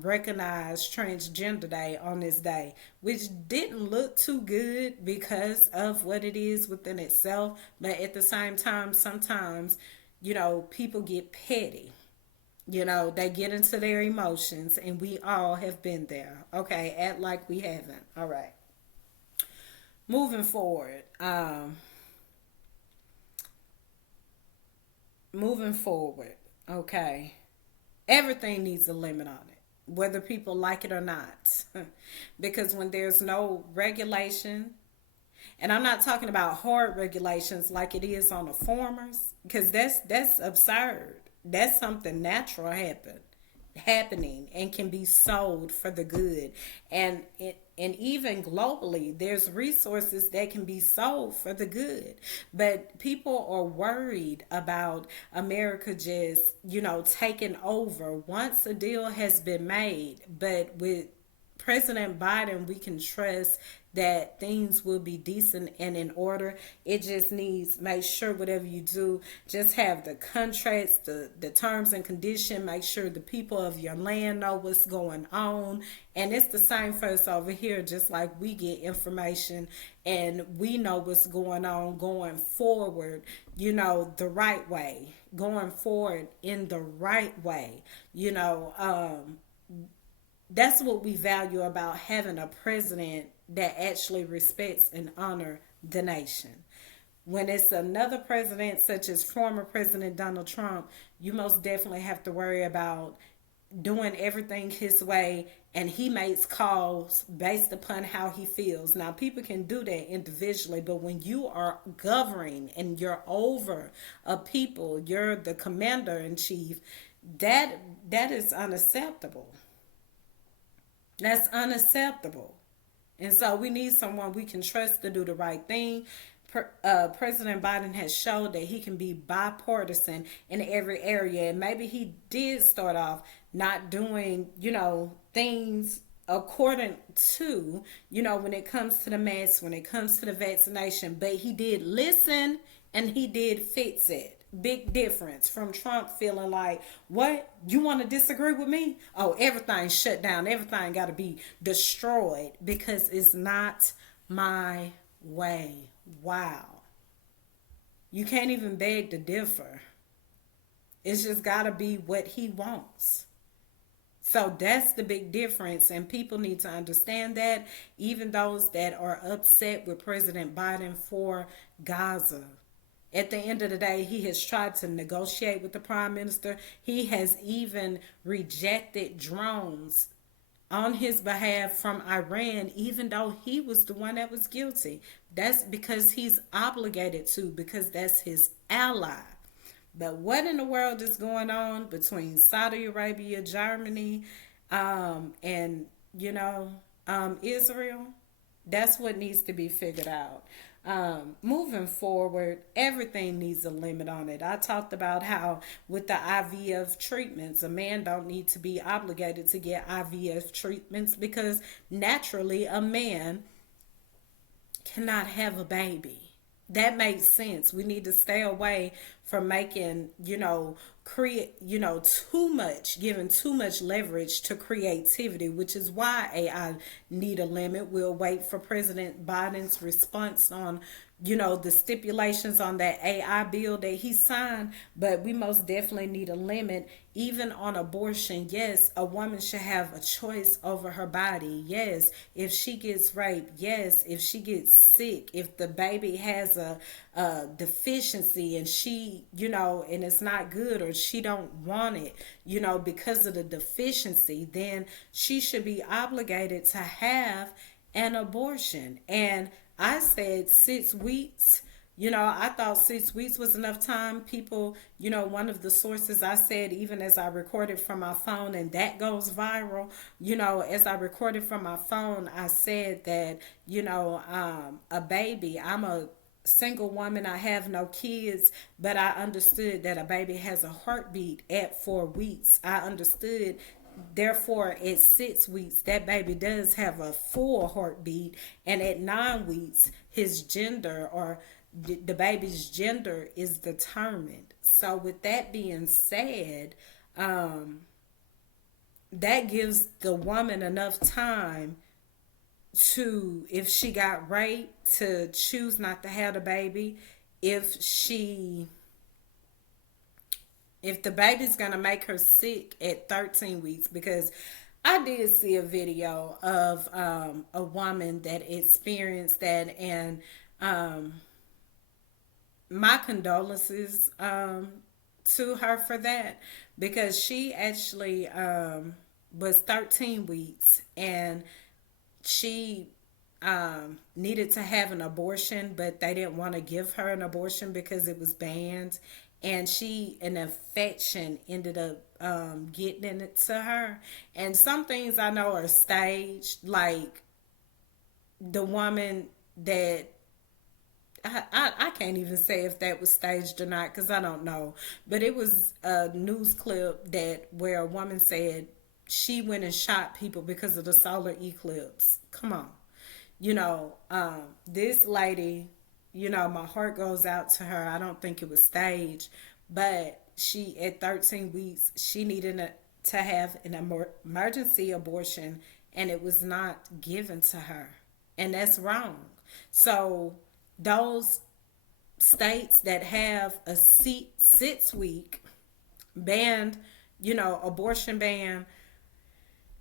recognize Transgender Day on this day, which didn't look too good because of what it is within itself. But at the same time, sometimes, people get petty. They get into their emotions, and we all have been there. Okay, act like we haven't. All right. Moving forward. Moving forward. Okay. Everything needs a limit on it, whether people like it or not. Because when there's no regulation, and I'm not talking about hard regulations like it is on the farmers, because that's absurd. That's something natural happening and can be sold for the good. And even globally, there's resources that can be sold for the good. But people are worried about America just, taking over once a deal has been made. But with President Biden, we can trust that things will be decent and in order. It just needs, make sure whatever you do, just have the contracts, the terms and condition, make sure the people of your land know what's going on. And it's the same for us over here, just like we get information and we know what's going on going forward, the right way, going forward in the right way, that's what we value about having a president that actually respects and honor the nation. When it's another president, such as former President Donald Trump, you most definitely have to worry about doing everything his way, and he makes calls based upon how he feels. Now, people can do that individually, but when you are governing and you're over a people, you're the commander in chief, that is unacceptable. That's unacceptable. And so we need someone we can trust to do the right thing. President Biden has showed that he can be bipartisan in every area. And maybe he did start off not doing, things according to, when it comes to the masks, when it comes to the vaccination. But he did listen and he did fix it. Big difference from Trump feeling like, what, you want to disagree with me? Oh, everything's shut down, everything got to be destroyed because it's not my way. Wow. You can't even beg to differ. It's just got to be what he wants. So that's the big difference, and people need to understand that, even those that are upset with President Biden for Gaza. At the end of the day, he has tried to negotiate with the prime minister. He has even rejected drones on his behalf from Iran, even though he was the one that was guilty. That's because he's obligated to, because that's his ally. But what in the world is going on between Saudi Arabia, Germany, and Israel? That's what needs to be figured out. moving forward, everything needs a limit on it. I talked about how with the IVF treatments, a man don't need to be obligated to get IVF treatments because naturally a man cannot have a baby. That makes sense. We need to stay away from making, create, too much, giving too much leverage to creativity, which is why AI need a limit. We'll wait for President Biden's response on, the stipulations on that AI bill that he signed, but we most definitely need a limit. Even on abortion, yes, a woman should have a choice over her body. Yes, if she gets raped, yes, if she gets sick, if the baby has a deficiency and she, and it's not good or she don't want it, because of the deficiency, then she should be obligated to have an abortion. And I said 6 weeks. I thought 6 weeks was enough time. People, one of the sources I said, even as I recorded from my phone, and that goes viral, as I recorded from my phone, I said that, a baby, I'm a single woman, I have no kids, but I understood that a baby has a heartbeat at 4 weeks. I understood. Therefore, at 6 weeks, that baby does have a full heartbeat, and at 9 weeks, his gender or the baby's gender is determined. So, with that being said, that gives the woman enough time to, if she got raped, to choose not to have the baby. If she if the baby's gonna make her sick at 13 weeks, because I did see a video of a woman that experienced that, and um, my condolences to her for that, because she actually was 13 weeks and she needed to have an abortion, but they didn't want to give her an abortion because it was banned. And an infection ended up getting into her. And some things I know are staged, like the woman that I can't even say if that was staged or not because I don't know. But it was a news clip that where a woman said she went and shot people because of the solar eclipse. Come on. This lady, my heart goes out to her. I don't think it was staged, but she, at 13 weeks, she needed to have an emergency abortion, and it was not given to her. And that's wrong. So, those states that have a 6 week banned, abortion ban,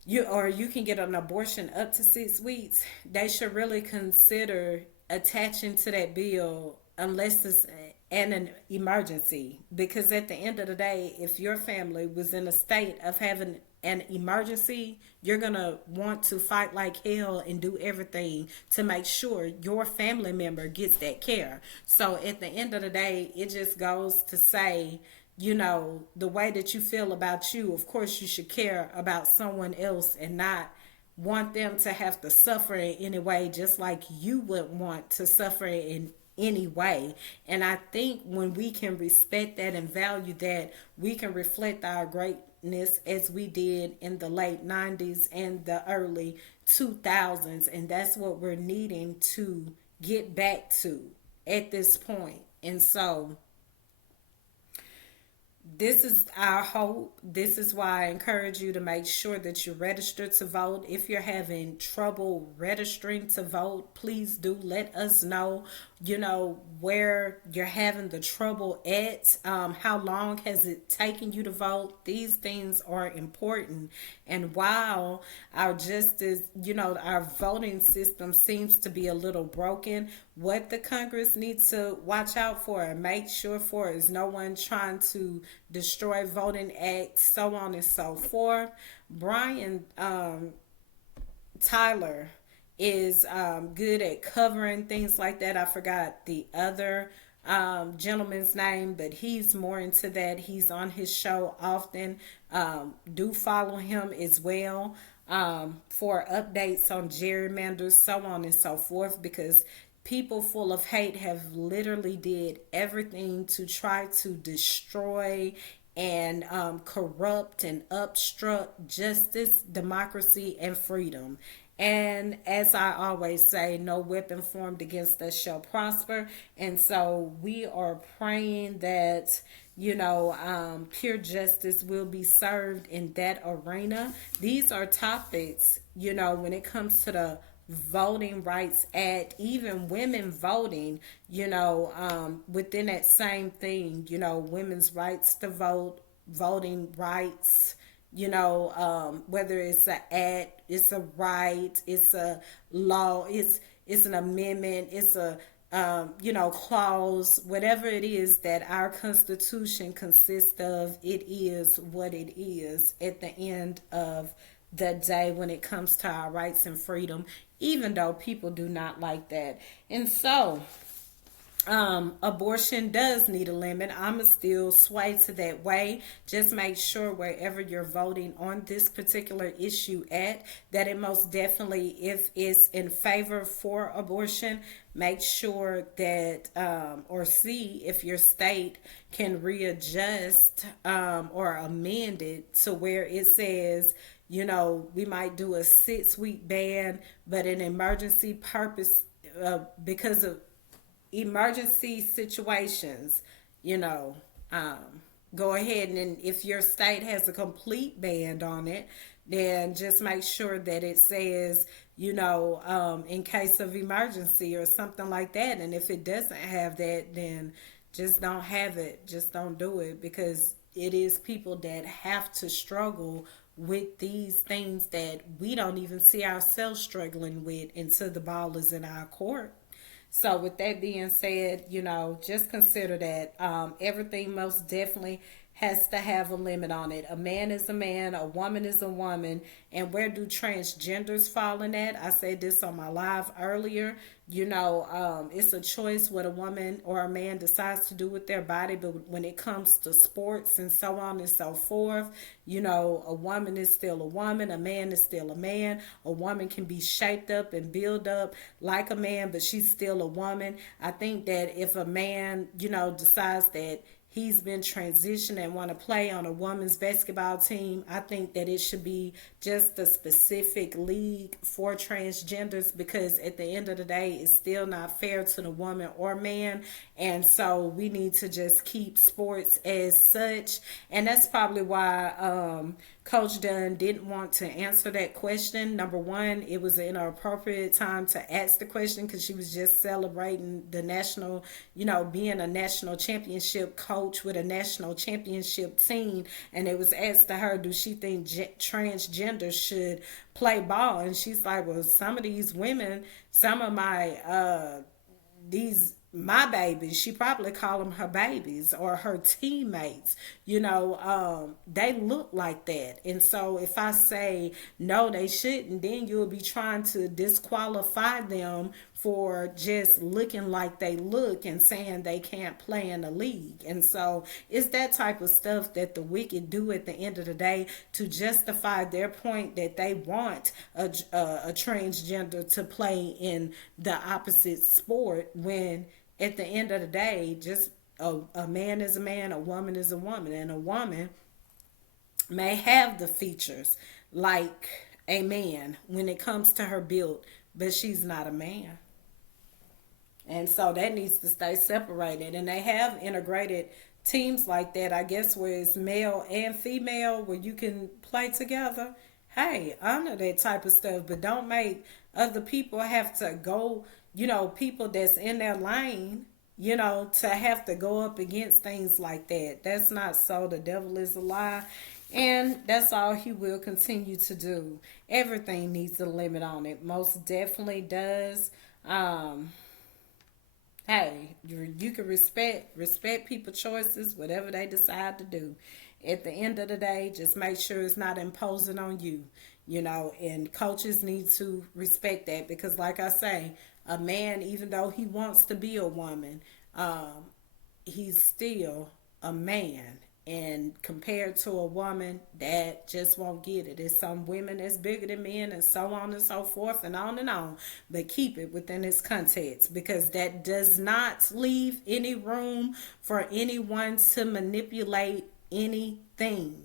you can get an abortion up to 6 weeks, they should really consider attaching to that bill unless it's an emergency. Because at the end of the day, if your family was in a state of having an emergency, you're going to want to fight like hell and do everything to make sure your family member gets that care. So at the end of the day, it just goes to say, the way that you feel about you, of course you should care about someone else and not want them to have to suffer in any way, just like you would want to suffer in any way. And I think when we can respect that and value that, we can reflect our greatness as we did in the late 90s and the early 2000s. And that's what we're needing to get back to at this point. And so this is our hope. This is why I encourage you to make sure that you're registered to vote. If you're having trouble registering to vote, please do let us know, where you're having the trouble at. How long has it taken you to vote? These things are important. And while our justice, our voting system seems to be a little broken, what the Congress needs to watch out for and make sure for is no one trying to destroy voting acts, so on and so forth. Brian Tyler is good at covering things like that. I forgot the other gentleman's name, but he's more into that. He's on his show often. Do follow him as well for updates on gerrymanders, so on and so forth, because people full of hate have literally did everything to try to destroy and corrupt and obstruct justice, democracy, and freedom. And as I always say, no weapon formed against us shall prosper. And so we are praying that, pure justice will be served in that arena. These are topics, when it comes to the Voting Rights Act, even women voting, within that same thing, women's rights to vote, voting rights, whether it's an act, it's a right, it's a law, it's an amendment, it's a clause, whatever it is that our Constitution consists of, it is what it is at the end of the day when it comes to our rights and freedom, even though people do not like that. And so, abortion does need a limit. I'ma still sway to that way. Just make sure wherever you're voting on this particular issue at, that it most definitely, if it's in favor for abortion, make sure that or see if your state can readjust or amend it to where it says, we might do a 6-week ban, but an emergency purpose, because of emergency situations, go ahead, and if your state has a complete ban on it, then just make sure that it says, in case of emergency or something like that. And if it doesn't have that, then just don't have it. Just don't do it, because it is people that have to struggle with these things that we don't even see ourselves struggling with until the ball is in our court. So, with that being said, just consider that everything most definitely has to have a limit on it. A man is a man, a woman is a woman. And where do transgenders fall in that? I said this on my live earlier. It's a choice what a woman or a man decides to do with their body. But when it comes to sports and so on and so forth, a woman is still a woman, a man is still a man. A woman can be shaped up and built up like a man, but she's still a woman. I think that if a man, decides that he's been transitioned and want to play on a women's basketball team, I think that it should be just a specific league for transgenders, because at the end of the day, it's still not fair to the woman or man. And so we need to just keep sports as such. And that's probably why Coach Dunn didn't want to answer that question. Number one, it was an inappropriate time to ask the question, because she was just celebrating the national, being a national championship coach with a national championship team. And it was asked to her, do she think transgender should play ball? And she's like, well, some of these women, some of my babies, she probably call them her babies or her teammates, they look like that. And so if I say no, they shouldn't, then you'll be trying to disqualify them for just looking like they look and saying they can't play in the league. And so it's that type of stuff that the wicked do at the end of the day to justify their point that they want a transgender to play in the opposite sport, when at the end of the day, just a man is a man, a woman is a woman, and a woman may have the features like a man when it comes to her build, but she's not a man. And so that needs to stay separated. And they have integrated teams like that, I guess, where it's male and female, where you can play together. Hey, honor that type of stuff, but don't make other people have to go, people that's in their lane, to have to go up against things like that. That's not so. The devil is a lie. And that's all he will continue to do. Everything needs a limit on it. Most definitely does. Hey, you can respect people's choices, whatever they decide to do. At the end of the day, just make sure it's not imposing on you, and coaches need to respect that, because like I say, a man, even though he wants to be a woman, he's still a man. And compared to a woman that just won't get it, it's some women that's bigger than men, and so on and so forth, and on and on. But keep it within its context, because that does not leave any room for anyone to manipulate anything.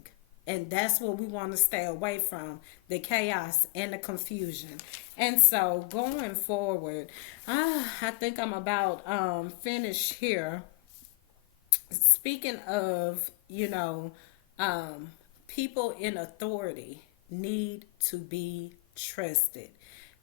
And that's what we want to stay away from, the chaos and the confusion. And so going forward, I think I'm about finished here. Speaking of, people in authority need to be trusted.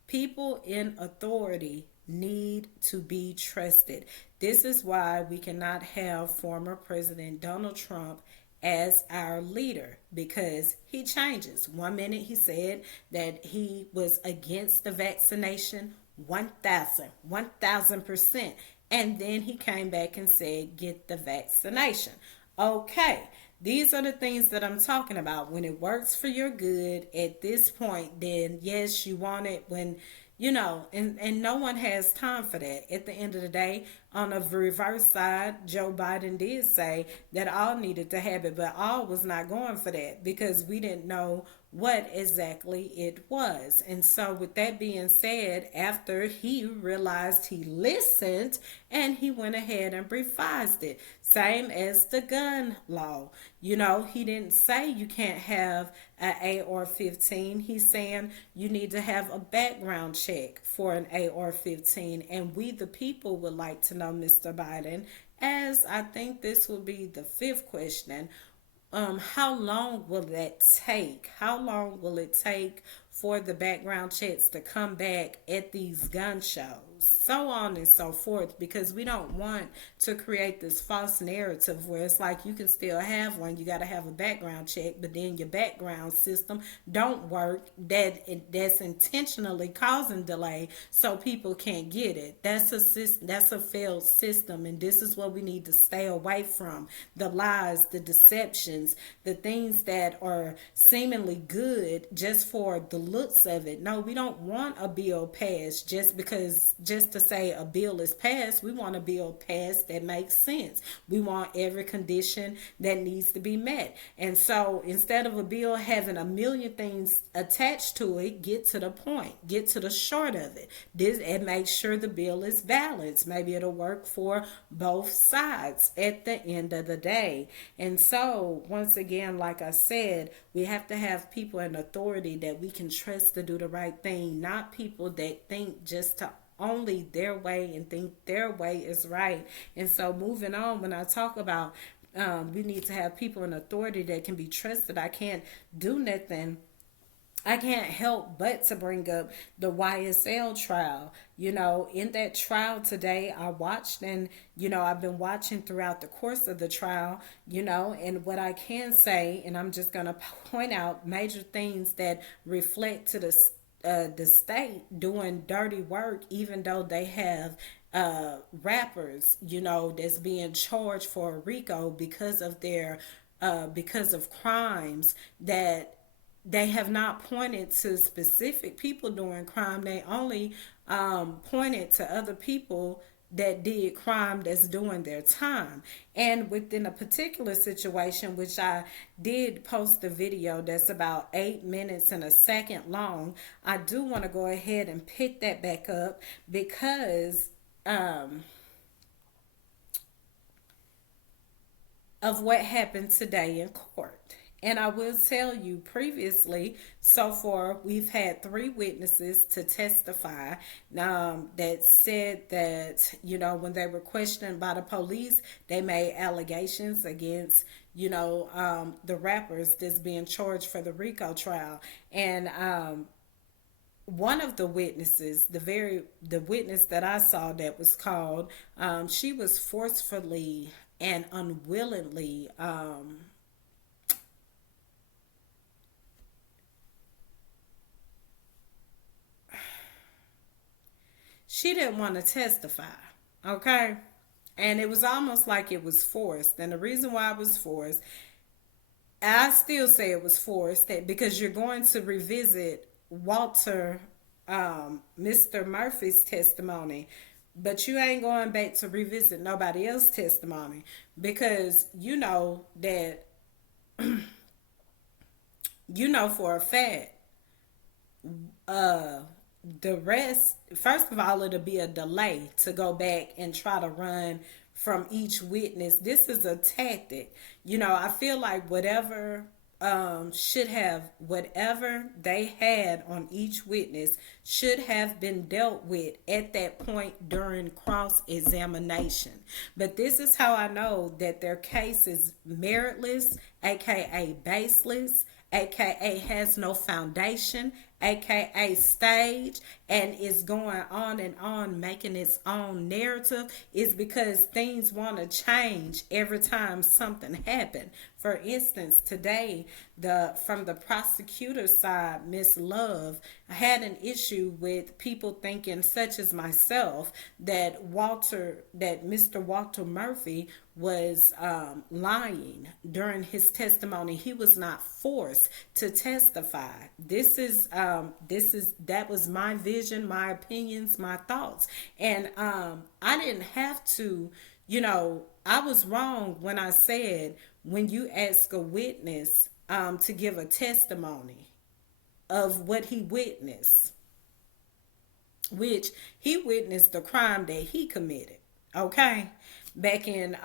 People in authority need to be trusted. This is why we cannot have former President Donald Trump as our leader, because he changes. One minute he said that he was against the vaccination 1000%. And then he came back and said, get the vaccination. Okay, these are the things that I'm talking about. When it works for your good at this point, then yes, you want it. When and no one has time for that. At the end of the day, on the reverse side, Joe Biden did say that all needed to have it, but all was not going for that because we didn't know what exactly it was. And so with that being said, after he realized, he listened and he went ahead and revised it. Same as the gun law. He didn't say you can't have an AR-15. He's saying you need to have a background check for an AR-15. And we, the people, would like to know, Mr. Biden, as I think this will be the fifth question, how long will that take? How long will it take for the background checks to come back at these gun shows? So on and so forth, because we don't want to create this false narrative where it's like you can still have one, you got to have a background check, but then your background system don't work. That's intentionally causing delay so people can't get it. That's a failed system, and this is what we need to stay away from: the lies, the deceptions, the things that are seemingly good just for the looks of it. No, we don't want a bill passed just to say a bill is passed. We want a bill passed that makes sense. We want every condition that needs to be met. And so instead of a bill having a million things attached to it, get to the point, get to the short of it. And make sure the bill is balanced. Maybe it'll work for both sides at the end of the day. And so once again, like I said, we have to have people in authority that we can trust to do the right thing, not people that think just to only their way and think their way is right. And so moving on, when I talk about we need to have people in authority that can be trusted, I can't do nothing. I can't help but to bring up the YSL trial. In that trial today, I watched, and, I've been watching throughout the course of the trial, and what I can say, and I'm just going to point out major things that reflect to the state doing dirty work, even though they have rappers, that's being charged for a RICO because of their because of crimes that they have not pointed to specific people doing crime. They only pointed to other people that did crime that's doing their time. And within a particular situation, which I did post a video that's about 8 minutes and a second long, I do want to go ahead and pick that back up because of what happened today in court. And I will tell you previously, so far, we've had 3 witnesses to testify that said that, when they were questioned by the police, they made allegations against, the rappers that's being charged for the RICO trial. And one of the witnesses, the witness that I saw that was called, she was forcefully and unwillingly she didn't want to testify, okay? And it was almost like it was forced. And the reason why it was forced, I still say it was forced, that because you're going to revisit Walter, Mr. Murphy's testimony, but you ain't going back to revisit nobody else's testimony, because you know that you know for a fact, uh, the rest, first of all, it'll be a delay to go back and try to run from each witness. This is a tactic. I feel like whatever they had on each witness should have been dealt with at that point during cross examination. But this is how I know that their case is meritless, aka baseless, aka has no foundation, aka stage, and is going on and on making its own narrative, is because things want to change every time something happened. For instance, today, from the prosecutor's side, Miss Love had an issue with people thinking, such as myself, that Mr. Walter Murphy was lying during his testimony. He was not forced to testify. That was my vision, my opinions, my thoughts, and I didn't have to. I was wrong when I said, when you ask a witness to give a testimony of what he witnessed, which he witnessed the crime that he committed. Okay, back in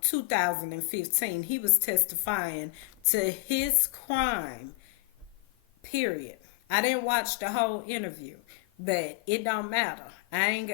2015, he was testifying to his crime. Period. I didn't watch the whole interview, but it don't matter. I ain't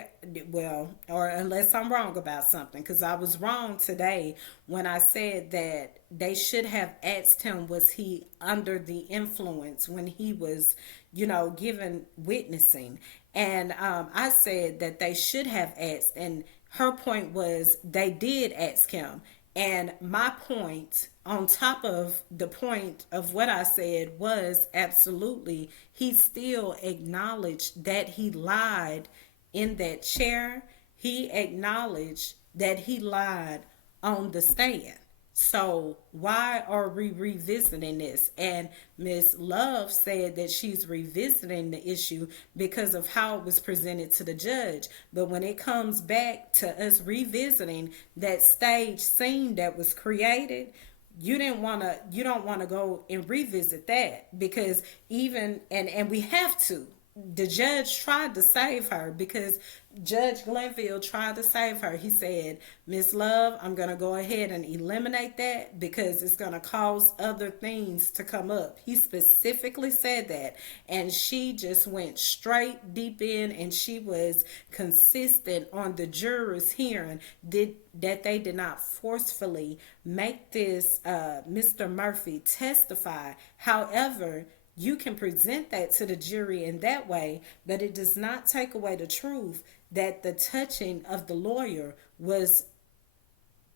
or unless I'm wrong about something, because I was wrong today when I said that they should have asked him, was he under the influence when he was, given witnessing. And I said that they should have asked, and her point was they did ask him. And my point, on top of the point of what I said, was absolutely, he still acknowledged that he lied in that chair. He acknowledged that he lied on the stand. So why are we revisiting this? And Miss Love said that she's revisiting the issue because of how it was presented to the judge. But when it comes back to us revisiting that stage scene that was created, you don't want to go and revisit that, because and we have to. The judge tried to save her, because Judge Glenville tried to save her. He said, Miss Love, I'm going to go ahead and eliminate that because it's going to cause other things to come up. He specifically said that. And she just went straight deep in, and she was consistent on the jurors hearing that they did not forcefully make this Mr. Murphy testify. However, you can present that to the jury in that way, but it does not take away the truth that the touching of the lawyer was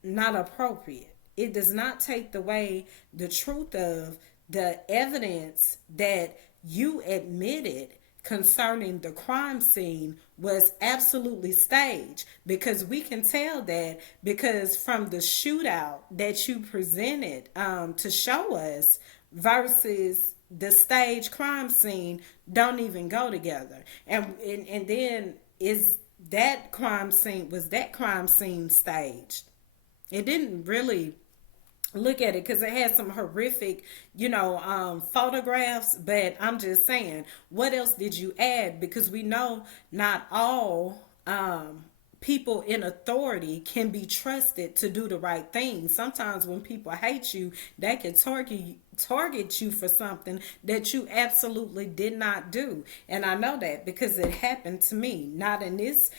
not appropriate. It does not take away the truth of the evidence that you admitted concerning the crime scene was absolutely staged, because we can tell that, because from the shootout that you presented to show us versus the stage crime scene don't even go together. And then was that crime scene staged? It didn't really look at it, because it had some horrific, photographs. But I'm just saying, what else did you add? Because we know not all people in authority can be trusted to do the right thing. Sometimes when people hate you, they can target you for something that you absolutely did not do. And I know that because it happened to me, not in this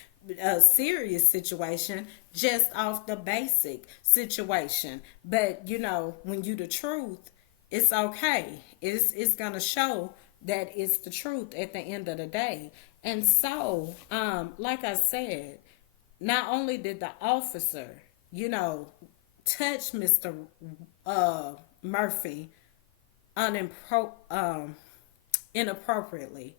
serious situation, just off the basic situation. But when you the truth, it's okay. It's gonna show that it's the truth at the end of the day. And so like I said, not only did the officer touch Mr. Murphy inappropriately,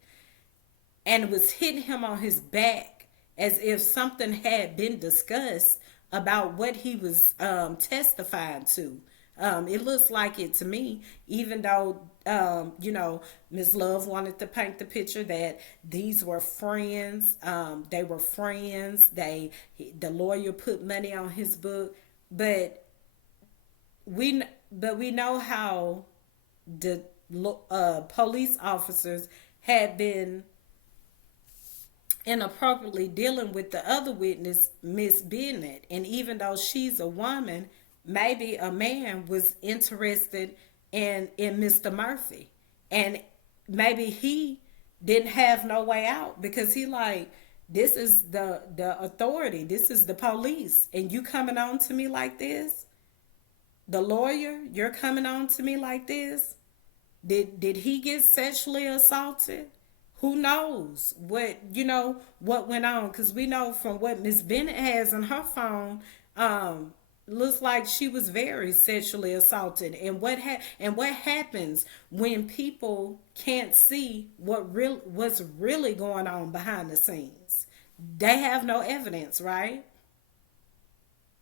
and was hitting him on his back as if something had been discussed about what he was testifying to. It looks like it to me, even though, Ms. Love wanted to paint the picture that these were friends. They were friends. The lawyer put money on his book. But but we know how the police officers had been inappropriately dealing with the other witness, Miss Bennett. And even though she's a woman, maybe a man was interested in Mr. Murphy. And maybe he didn't have no way out because he like, this is the authority, this is the police, and you coming on to me like this? The lawyer, you're coming on to me like this? Did he get sexually assaulted? Who knows what went on? Because we know from what Miss Bennett has on her phone, looks like she was very sexually assaulted. And what happens when people can't see what's really going on behind the scenes? They have no evidence, right?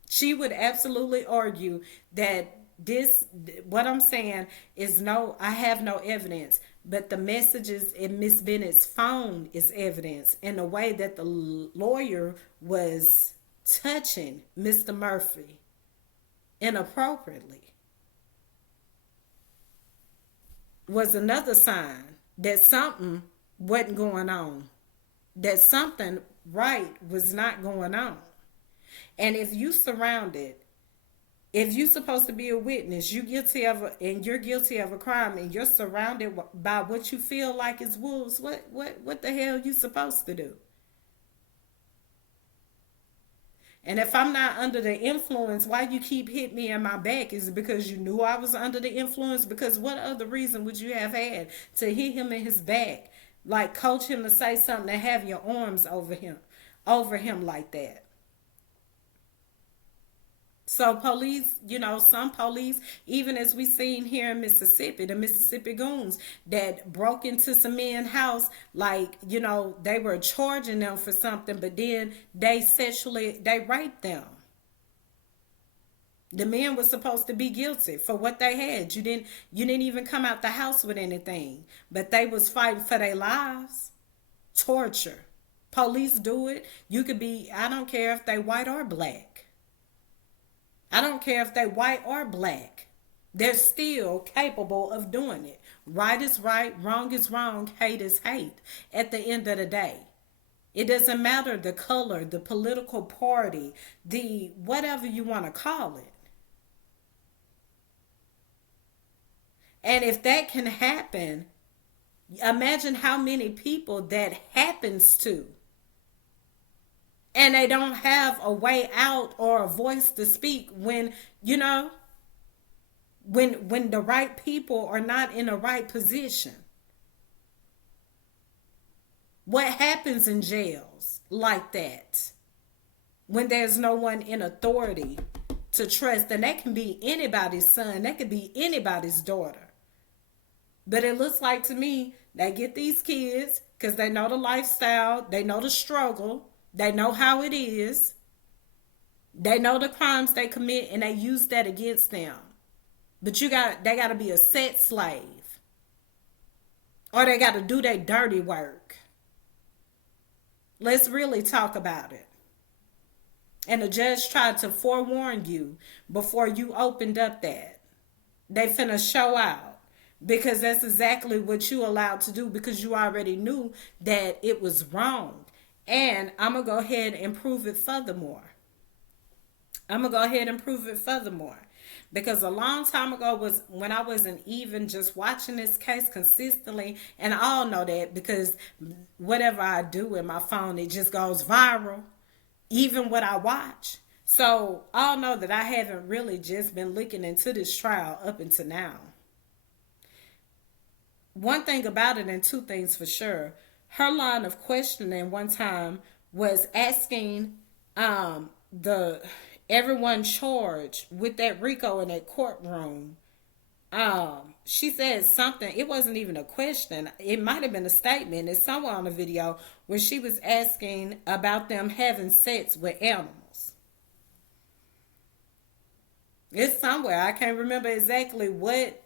She would absolutely argue that this, what I'm saying is, no, I have no evidence, but the messages in Miss Bennett's phone is evidence, and the way that the lawyer was touching Mr. Murphy inappropriately was another sign that something wasn't going on, that something right was not going on. And if you're supposed to be a witness, you're guilty of a crime, and you're surrounded by what you feel like is wolves, what the hell you supposed to do? And if I'm not under the influence, why you keep hitting me in my back? Is it because you knew I was under the influence? Because what other reason would you have had to hit him in his back? Like coach him to say something and have your arms over him like that? So police, some police, even as we seen here in Mississippi, the Mississippi goons that broke into some men's house, like, they were charging them for something, but then they raped them. The men were supposed to be guilty for what they had. You didn't even come out the house with anything, but they was fighting for their lives. Torture. Police do it. I don't care if they white or black. I don't care if they're white or black. They're still capable of doing it. Right is right, wrong is wrong, hate is hate. At the end of the day, it doesn't matter the color, the political party, the whatever you want to call it. And if that can happen, imagine how many people that happens to. And they don't have a way out or a voice to speak when the right people are not in the right position. What happens in jails like that when there's no one in authority to trust? And that can be anybody's son, that could be anybody's daughter. But it looks like to me they get these kids because they know the lifestyle, they know the struggle. They know how it is. They know the crimes they commit, and they use that against them. But they got to be a sex slave. Or they got to do their dirty work. Let's really talk about it. And the judge tried to forewarn you before you opened up that. They finna show out. Because that's exactly what you allowed to do, because you already knew that it was wrong. And I'm going to go ahead and prove it furthermore. Because a long time ago was when I wasn't even just watching this case consistently. And I all know that because whatever I do with my phone, it just goes viral. Even what I watch. So I'll know that I haven't really just been looking into this trial up until now. One thing about it, and two things for sure. Her line of questioning one time was asking everyone charged with that RICO in that courtroom. She said something. It wasn't even a question. It might have been a statement. It's somewhere on the video where she was asking about them having sex with animals. It's somewhere. I can't remember exactly what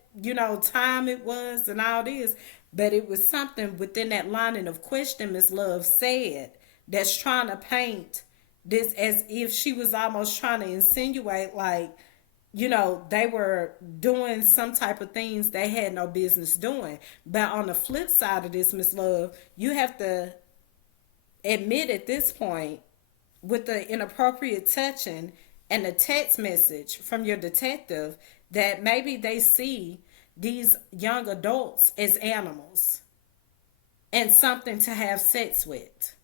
time it was and all this. But it was something within that line of question Miss Love said that's trying to paint this as if she was almost trying to insinuate like they were doing some type of things they had no business doing. But on the flip side of this, Miss Love, you have to admit at this point, with the inappropriate touching and the text message from your detective, that maybe they see these young adults as animals and something to have sex with.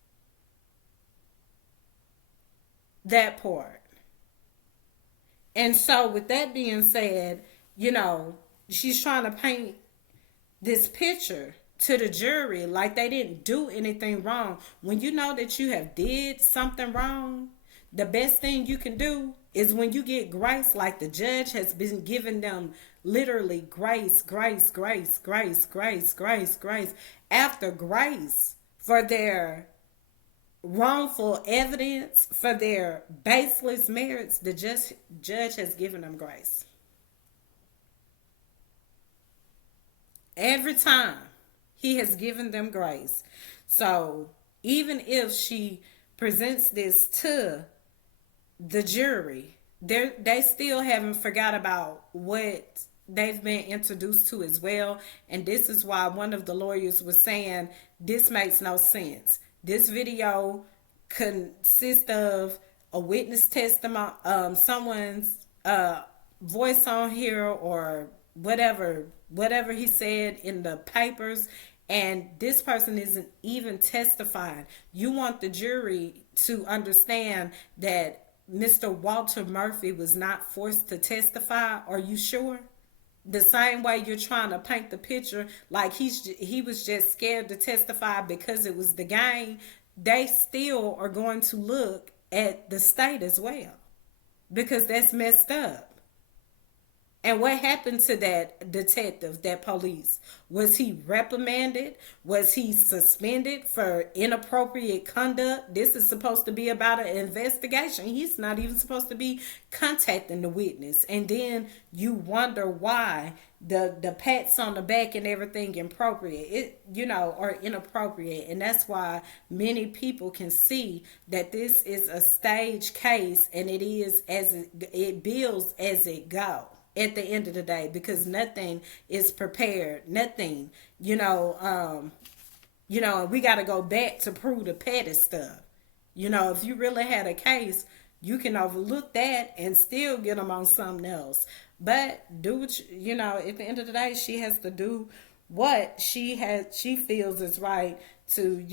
That part. And so, with that being said, she's trying to paint this picture to the jury like they didn't do anything wrong. When you know that you have did something wrong, the best thing you can do is, when you get grace, like the judge has been giving them literally grace, grace, grace, grace, grace, grace, grace, after grace for their wrongful evidence, for their baseless merits. The judge has given them grace every time. He has given them grace. So even if she presents this to the jury, they still haven't forgot about what they've been introduced to as well. And this is why one of the lawyers was saying this makes no sense. This video consists of a witness testimony, someone's voice on here, or whatever he said in the papers, and this person isn't even testifying. You want the jury to understand that Mr. Walter Murphy was not forced to testify. Are you sure? The same way you're trying to paint the picture like he was just scared to testify because it was the gang, they still are going to look at the state as well, because that's messed up. And what happened to that detective, that police? Was he reprimanded? Was he suspended for inappropriate conduct? This is supposed to be about an investigation. He's not even supposed to be contacting the witness. And then you wonder why the pats on the back and everything appropriate, or inappropriate. And that's why many people can see that this is a stage case, and it is it builds as it goes at the end of the day, because nothing is prepared. Nothing, we got to go back to prove the petty stuff. If you really had a case, you can overlook that and still get them on something else. But do what at the end of the day, she has to do what she feels is right to,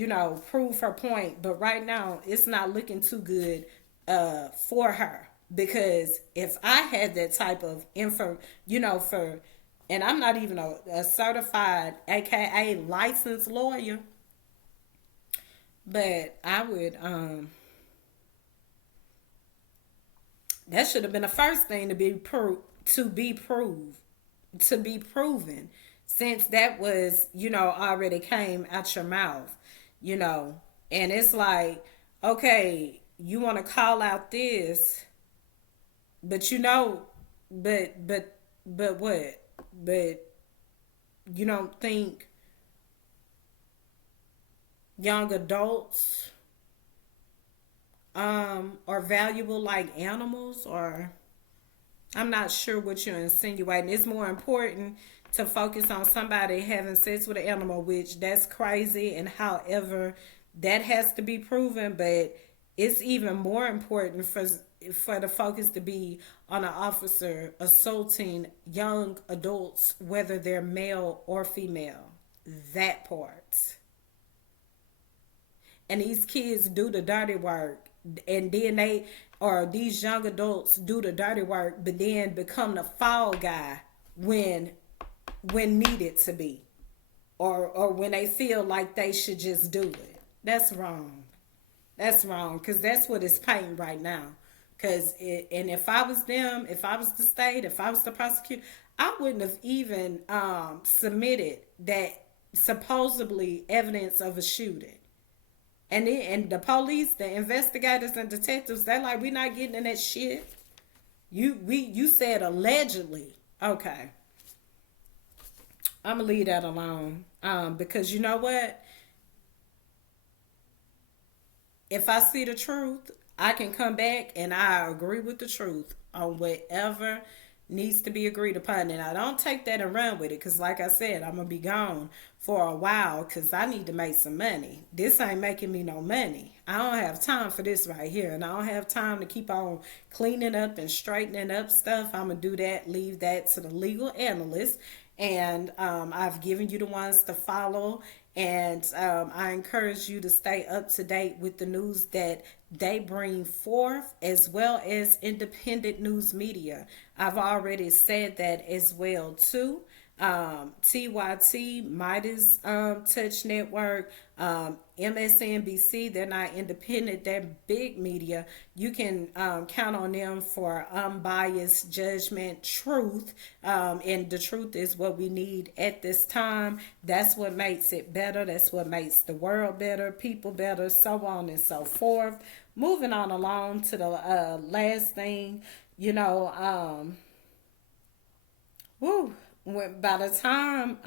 prove her point. But right now, it's not looking too good for her. Because if I had that type of info, and I'm not even a certified, AKA licensed lawyer, but I would, that should have been the first thing to be proven, since that was, already came out your mouth, and it's like, okay, you want to call out this. But but what? But you don't think young adults are valuable like animals? Or I'm not sure what you're insinuating. It's more important to focus on somebody having sex with an animal, which that's crazy, and however that has to be proven. But it's even more important for the focus to be on an officer assaulting young adults, whether they're male or female. That part. And these kids do the dirty work, and then these young adults do the dirty work, but then become the fall guy when needed to be, or when they feel like they should just do it. That's wrong. That's wrong, because that's what it's painting right now. And if I was them, if I was the state, if I was the prosecutor, I wouldn't have even submitted that supposedly evidence of a shooting. And the police, the investigators and detectives, they're like, we're not getting in that shit. You said allegedly. Okay. I'm gonna leave that alone. Because you know what? If I see the truth, I can come back and I agree with the truth on whatever needs to be agreed upon. And I don't take that and run with it because, like I said, I'm going to be gone for a while because I need to make some money. This ain't making me no money. I don't have time for this right here. And I don't have time to keep on cleaning up and straightening up stuff. I'm going to do that, leave that to the legal analyst. And I've given you the ones to follow. And I encourage you to stay up to date with the news that they bring forth, as well as independent news media. I've already said that as well too. TYT, Midas Touch Network, MSNBC, they're not independent, they're big media. You can count on them for unbiased judgment, truth, and the truth is what we need at this time. That's what makes it better. That's what makes the world better, people better, so on and so forth. Moving on along to the last thing, you know, by the time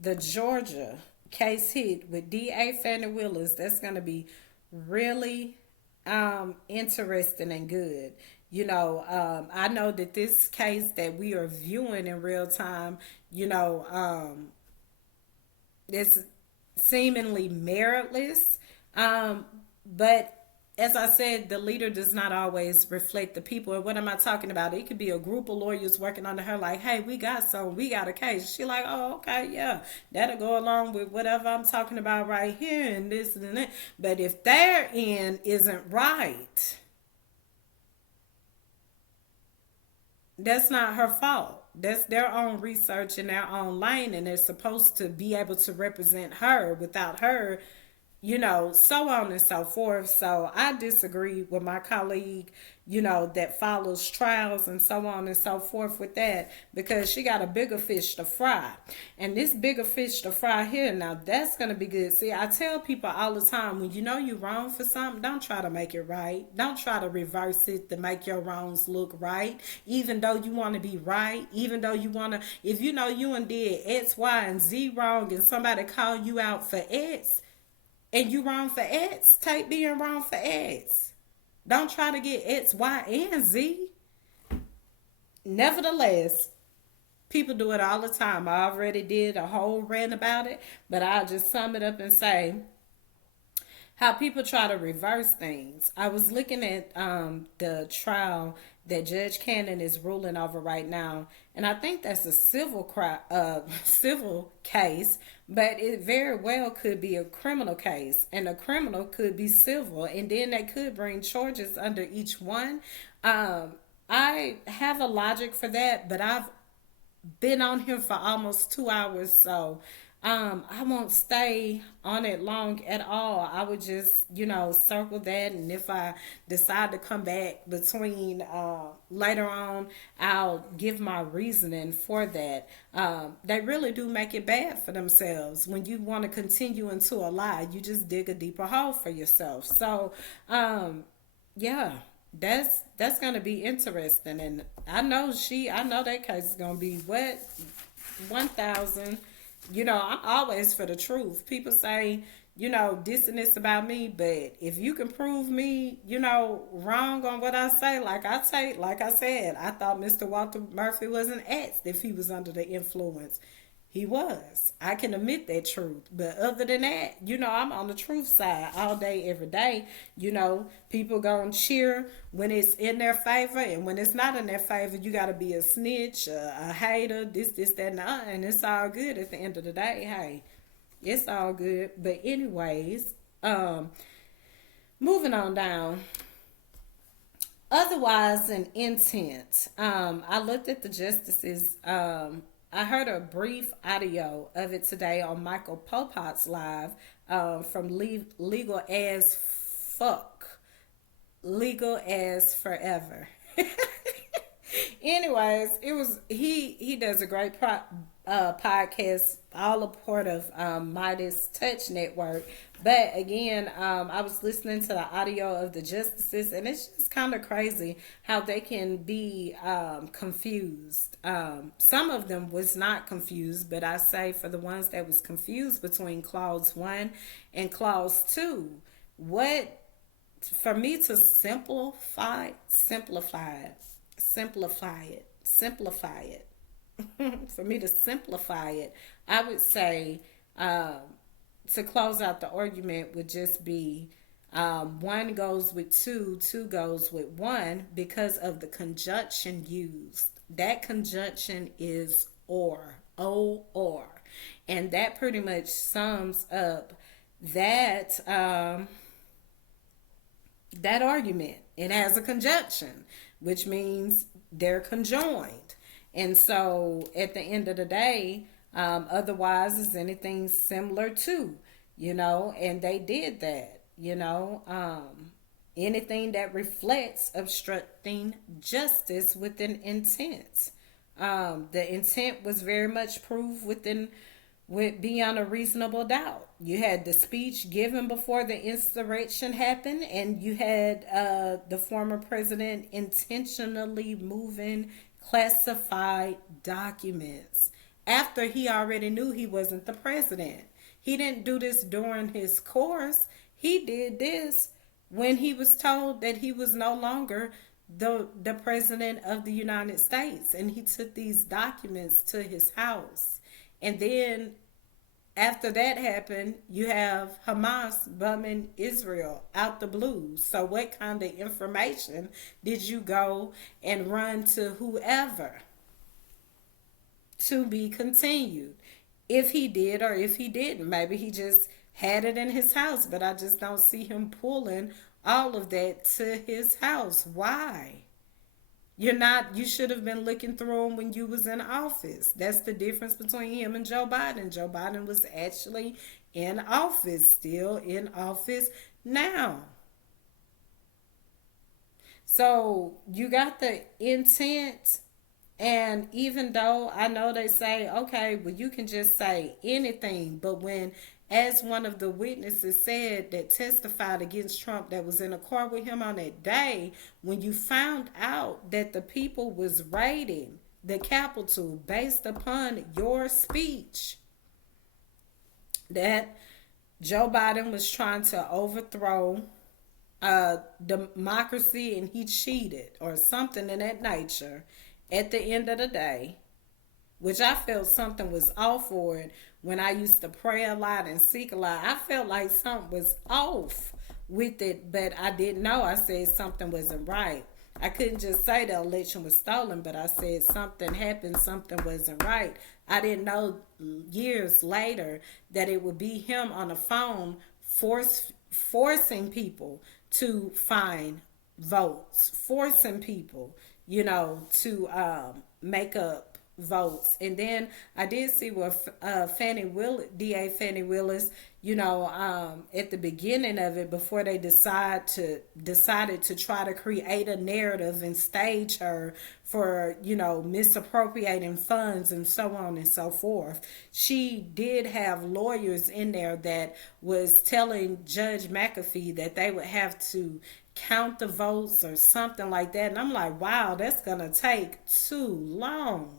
the Georgia case hit with D.A. Fannie Willis, that's going to be really interesting and good. You know, I know that this case that we are viewing in real time, you know, it's seemingly meritless. But as I said, the leader does not always reflect the people. And what am I talking about? It could be a group of lawyers working under her like, hey, we got a case. She like, oh, okay, yeah, that'll go along with whatever I'm talking about right here and this and that. But if their end isn't right, that's not her fault. That's their own research in their own lane, and they're supposed to be able to represent her. Without her, you know, so on and so forth. So I disagree with my colleague, you know, that follows trials and so on and so forth with that, because she got a bigger fish to fry. And this bigger fish to fry here, now that's going to be good. See, I tell people all the time, when you know you're wrong for something, don't try to make it right. Don't try to reverse it to make your wrongs look right. Even though you want to be right, even though you want to, if you know you and did X, Y, and Z wrong and somebody call you out for X, and you wrong for X, take being wrong for X. Don't try to get X, Y, and Z. Nevertheless, people do it all the time. I already did a whole rant about it, but I'll just sum it up and say how people try to reverse things. I was looking at the trial that Judge Cannon is ruling over right now, and I think that's a civil case, but it very well could be a criminal case, and a criminal could be civil, and then they could bring charges under each one. I have a logic for that, but I've been on here for almost 2 hours, so I won't stay on it long at all. I would just, you know, circle that, and if I decide to come back between later on, I'll give my reasoning for that. They really do make it bad for themselves. When you want to continue into a lie, you just dig a deeper hole for yourself. So yeah, that's gonna be interesting. And I know that case is gonna be what, 1,000. You know, I'm always for the truth. People say, you know, this and this about me, but if you can prove me, you know, wrong on what I say, like I said, I thought Mr. Walter Murphy was an ex if he was under the influence. He was. I can admit that truth. But other than that, you know, I'm on the truth side all day, every day. You know, people gonna cheer when it's in their favor, and when it's not in their favor, you gotta be a snitch, a hater, this, that, and the other. And it's all good at the end of the day. Hey, it's all good. But anyways, moving on down. Otherwise, an intent. I looked at the justices. I heard a brief audio of it today on Michael Popot's live from Legal as Fuck, Legal as Forever. Anyways, it was he does a great podcast, all a part of Midas Touch Network. But again, I was listening to the audio of the justices, and it's just kind of crazy how they can be confused. Some of them was not confused, but I say for the ones that was confused between clause 1 and clause 2, what, for me to simplify it, simplify it, for me to simplify it, I would say, to close out the argument would just be, one goes with two, two goes with one because of the conjunction used. That conjunction is or. And that pretty much sums up that that argument. It has a conjunction, which means they're conjoined. And so at the end of the day, otherwise is anything similar to, and they did that, anything that reflects obstructing justice with an intent. The intent was very much proved with beyond a reasonable doubt. You had the speech given before the insurrection happened, and you had the former president intentionally moving classified documents after he already knew he wasn't the president. He didn't do this during his course. He did this when he was told that he was no longer the president of the United States, and he took these documents to his house. And then after that happened, you have Hamas bombing Israel out the blue. So what kind of information did you go and run to whoever? To be continued. If he did or if he didn't. Maybe he just had it in his house, but I just don't see him pulling all of that to his house. Why? You should have been looking through them when you was in office. That's the difference between him and Joe Biden. Joe Biden was actually in office, still in office now. So you got the intent, and even though I know they say, okay, well, you can just say anything, but when, as one of the witnesses said that testified against Trump that was in a car with him on that day, when you found out that the people was raiding the Capitol based upon your speech, that Joe Biden was trying to overthrow democracy and he cheated or something in that nature, at the end of the day, which I felt something was off for it when I used to pray a lot and seek a lot. I felt like something was off with it, but I didn't know. I said something wasn't right. I couldn't just say the election was stolen, but I said something happened, something wasn't right. I didn't know years later that it would be him on the phone forcing people to find votes, forcing people, to make up votes. And then I did see where DA Fannie Willis, at the beginning of it, before they decided to try to create a narrative and stage her for, misappropriating funds and so on and so forth. She did have lawyers in there that was telling Judge McAfee that they would have to count the votes or something like that. And I'm like, wow, that's going to take too long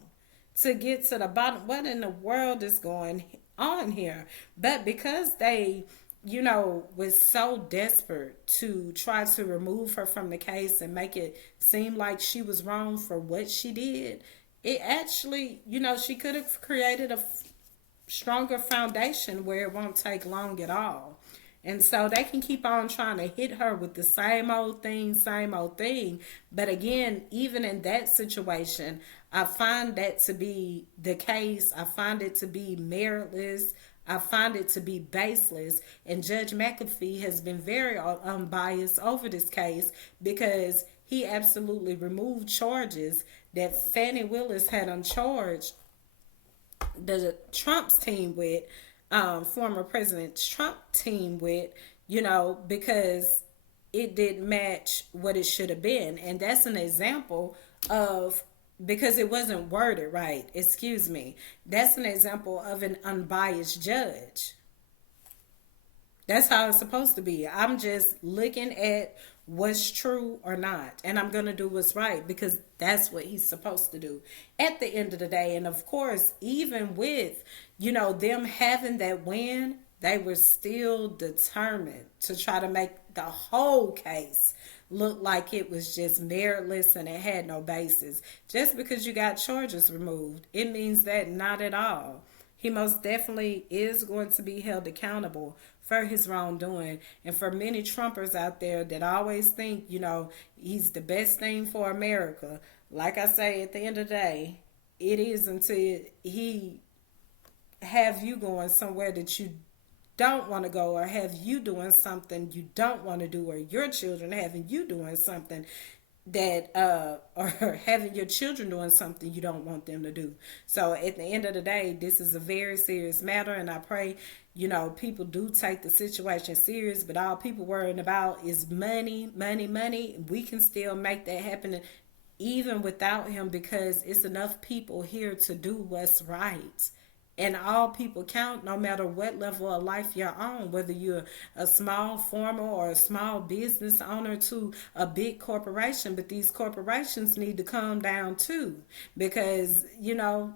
to get to the bottom. What in the world is going on here? But because they, was so desperate to try to remove her from the case and make it seem like she was wrong for what she did, it actually, she could have created a stronger foundation where it won't take long at all. And so they can keep on trying to hit her with the same old thing. But again, even in that situation, I find that to be the case. I find it to be meritless. I find it to be baseless. And Judge McAfee has been very unbiased over this case because he absolutely removed charges that Fannie Willis had uncharged the Trump's team with, former President Trump team with, because it didn't match what it should have been. And that's an example of, because it wasn't worded right, that's an example of an unbiased judge. That's how it's supposed to be. I'm just looking at what's true or not, and I'm going to do what's right because that's what he's supposed to do at the end of the day. And of course, even with, them having that win, they were still determined to try to make the whole case looked like it was just meritless and it had no basis. Just because you got charges removed, it means that not at all. He most definitely is going to be held accountable for his wrongdoing. And for many Trumpers out there that always think, he's the best thing for America, like I say, at the end of the day, it is until he have you going somewhere that you don't want to go, or have you doing something you don't want to do, or your children having you doing something that or having your children doing something you don't want them to do. So at the end of the day, this is a very serious matter, and I pray people do take the situation serious. But all people worrying about is money, money, money. We can still make that happen even without him, because it's enough people here to do what's right. And all people count, no matter what level of life you're on, whether you're a small farmer or a small business owner to a big corporation. But these corporations need to calm down too, because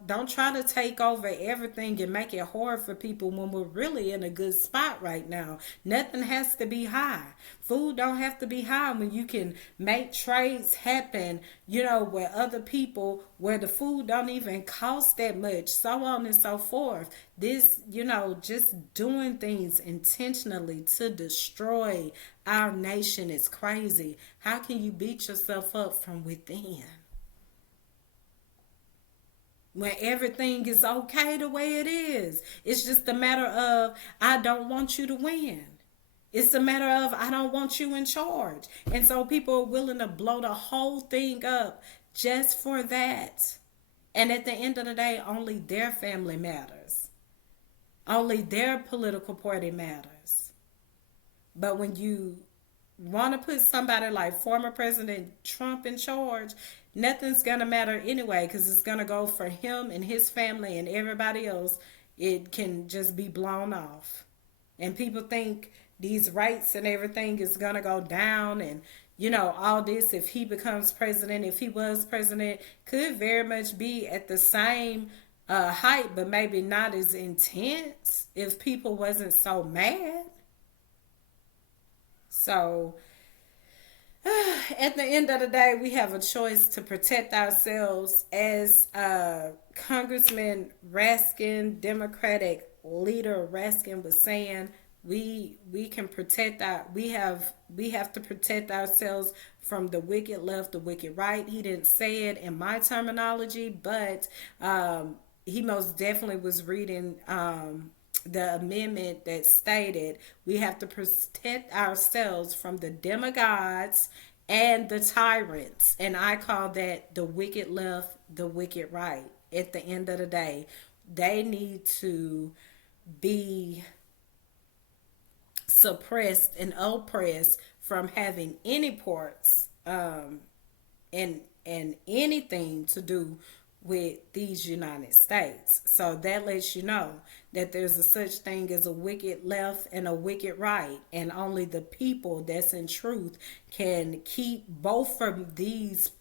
don't try to take over everything and make it hard for people when we're really in a good spot right now. Nothing has to be high. Food don't have to be high when you can make trades happen, where other people, where the food don't even cost that much, so on and so forth. This, just doing things intentionally to destroy our nation is crazy. How can you beat yourself up from within when everything is okay the way it is? It's just a matter of, I don't want you to win. It's a matter of, I don't want you in charge. And so people are willing to blow the whole thing up just for that. And at the end of the day, only their family matters. Only their political party matters. But when you want to put somebody like former President Trump in charge, nothing's going to matter anyway, because it's going to go for him and his family and everybody else. It can just be blown off. And people think these rights and everything is going to go down, and all this, if he becomes president, if he was president, could very much be at the same height, but maybe not as intense if people wasn't so mad. So at the end of the day, we have a choice to protect ourselves. As Congressman Raskin, Democratic leader Raskin, was saying, we can protect we have to protect ourselves from the wicked left, the wicked right. He didn't say it in my terminology, but he most definitely was reading the amendment that stated we have to protect ourselves from the demagogues and the tyrants. And I call that the wicked left, the wicked right. At the end of the day, they need to be suppressed and oppressed from having any parts and anything to do with these United States. So that lets you know that there's a such thing as a wicked left and a wicked right, and only the people that's in truth can keep both of these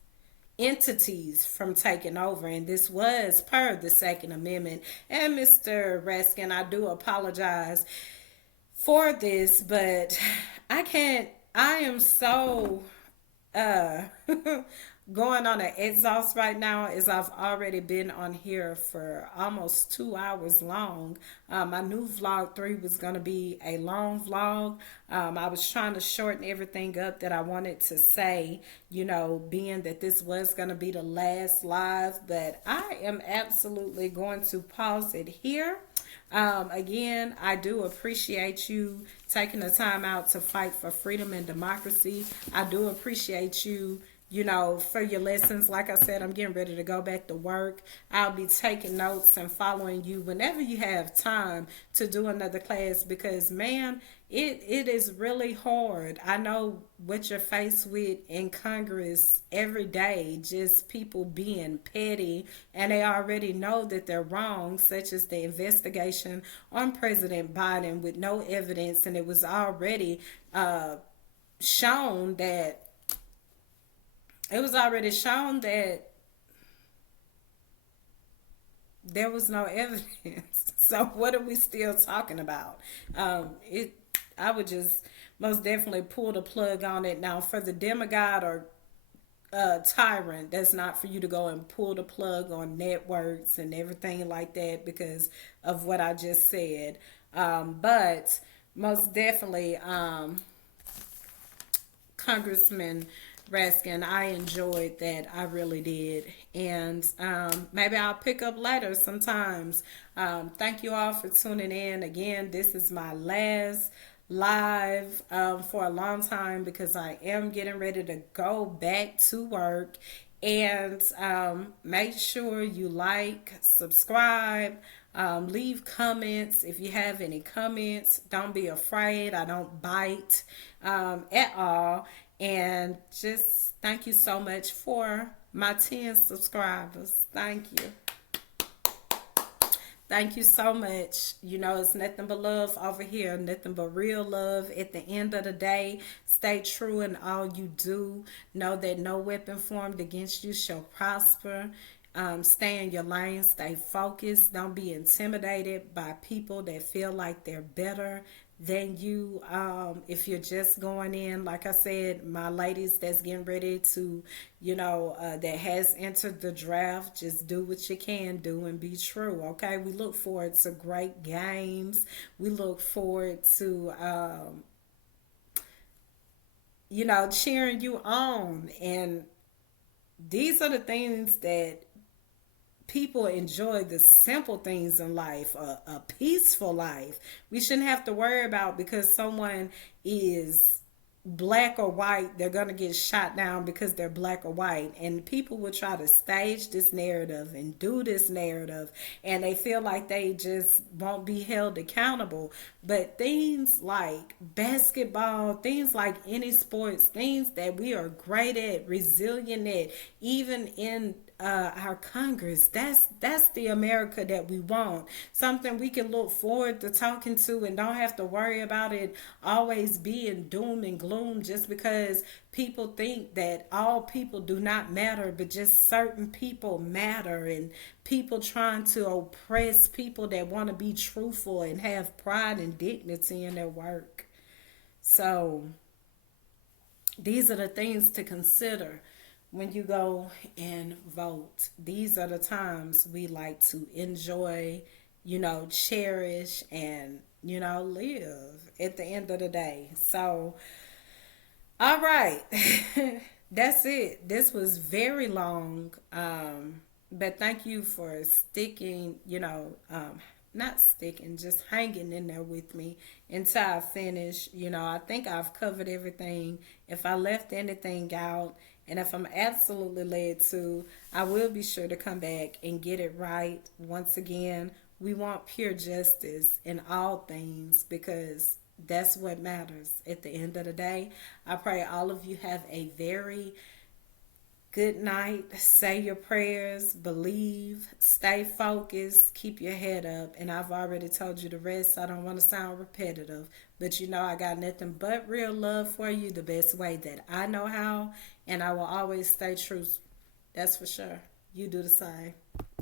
entities from taking over. And this was per the Second Amendment. And Mr. Raskin, I do apologize for this, but I am so going on an exhaust right now, as I've already been on here for almost 2 hours long. My new vlog 3 was going to be a long vlog. I was trying to shorten everything up that I wanted to say, being that this was going to be the last live, but I am absolutely going to pause it here. Again, I do appreciate you taking the time out to fight for freedom and democracy. I do appreciate you, for your lessons. Like I said, I'm getting ready to go back to work. I'll be taking notes and following you whenever you have time to do another class, because, man, it is really hard. I know what you're faced with in Congress every day, just people being petty, and they already know that they're wrong, such as the investigation on President Biden with no evidence, and it was already shown that there was no evidence. So what are we still talking about? I would just most definitely pull the plug on it. Now, for the demigod or tyrant, that's not for you to go and pull the plug on networks and everything like that because of what I just said. But most definitely, Congressman Raskin, I enjoyed that. I really did. And maybe I'll pick up later sometimes. Thank you all for tuning in. Again, this is my last live for a long time because I am getting ready to go back to work. And make sure you like, subscribe, leave comments. If you have any comments, don't be afraid. I don't bite at all. And just thank you so much for my 10 subscribers. Thank you. Thank you so much. You know, it's nothing but love over here, nothing but real love. At the end of the day, stay true in all you do. Know that no weapon formed against you shall prosper. Stay in your lane, stay focused. Don't be intimidated by people that feel like they're better than you. If you're just going in, like I said, my ladies that's getting ready to, that has entered the draft, just do what you can do and be true. Okay, we look forward to great games. We look forward to, cheering you on. And these are the things that people enjoy, the simple things in life, a peaceful life. We shouldn't have to worry about because someone is black or white, they're going to get shot down because they're black or white. And people will try to stage this narrative and do this narrative, and they feel like they just won't be held accountable. But things like basketball, things like any sports, things that we are great at, resilient at, even in our Congress. That's the America that we want. Something we can look forward to talking to and don't have to worry about it always being doom and gloom just because people think that all people do not matter, but just certain people matter, and people trying to oppress people that want to be truthful and have pride and dignity in their work. So these are the things to consider when you go and vote. These are the times we like to enjoy, cherish, and, live at the end of the day. So, all right. That's it. This was very long. But thank you for sticking, not sticking, just hanging in there with me until I finish. I think I've covered everything. If I left anything out, and if I'm absolutely led to, I will be sure to come back and get it right. Once again, we want pure justice in all things because that's what matters at the end of the day. I pray all of you have a very good night. Say your prayers, believe, stay focused, keep your head up. And I've already told you the rest. I don't want to sound repetitive, but I got nothing but real love for you the best way that I know how. And I will always stay true. That's for sure. You do the same.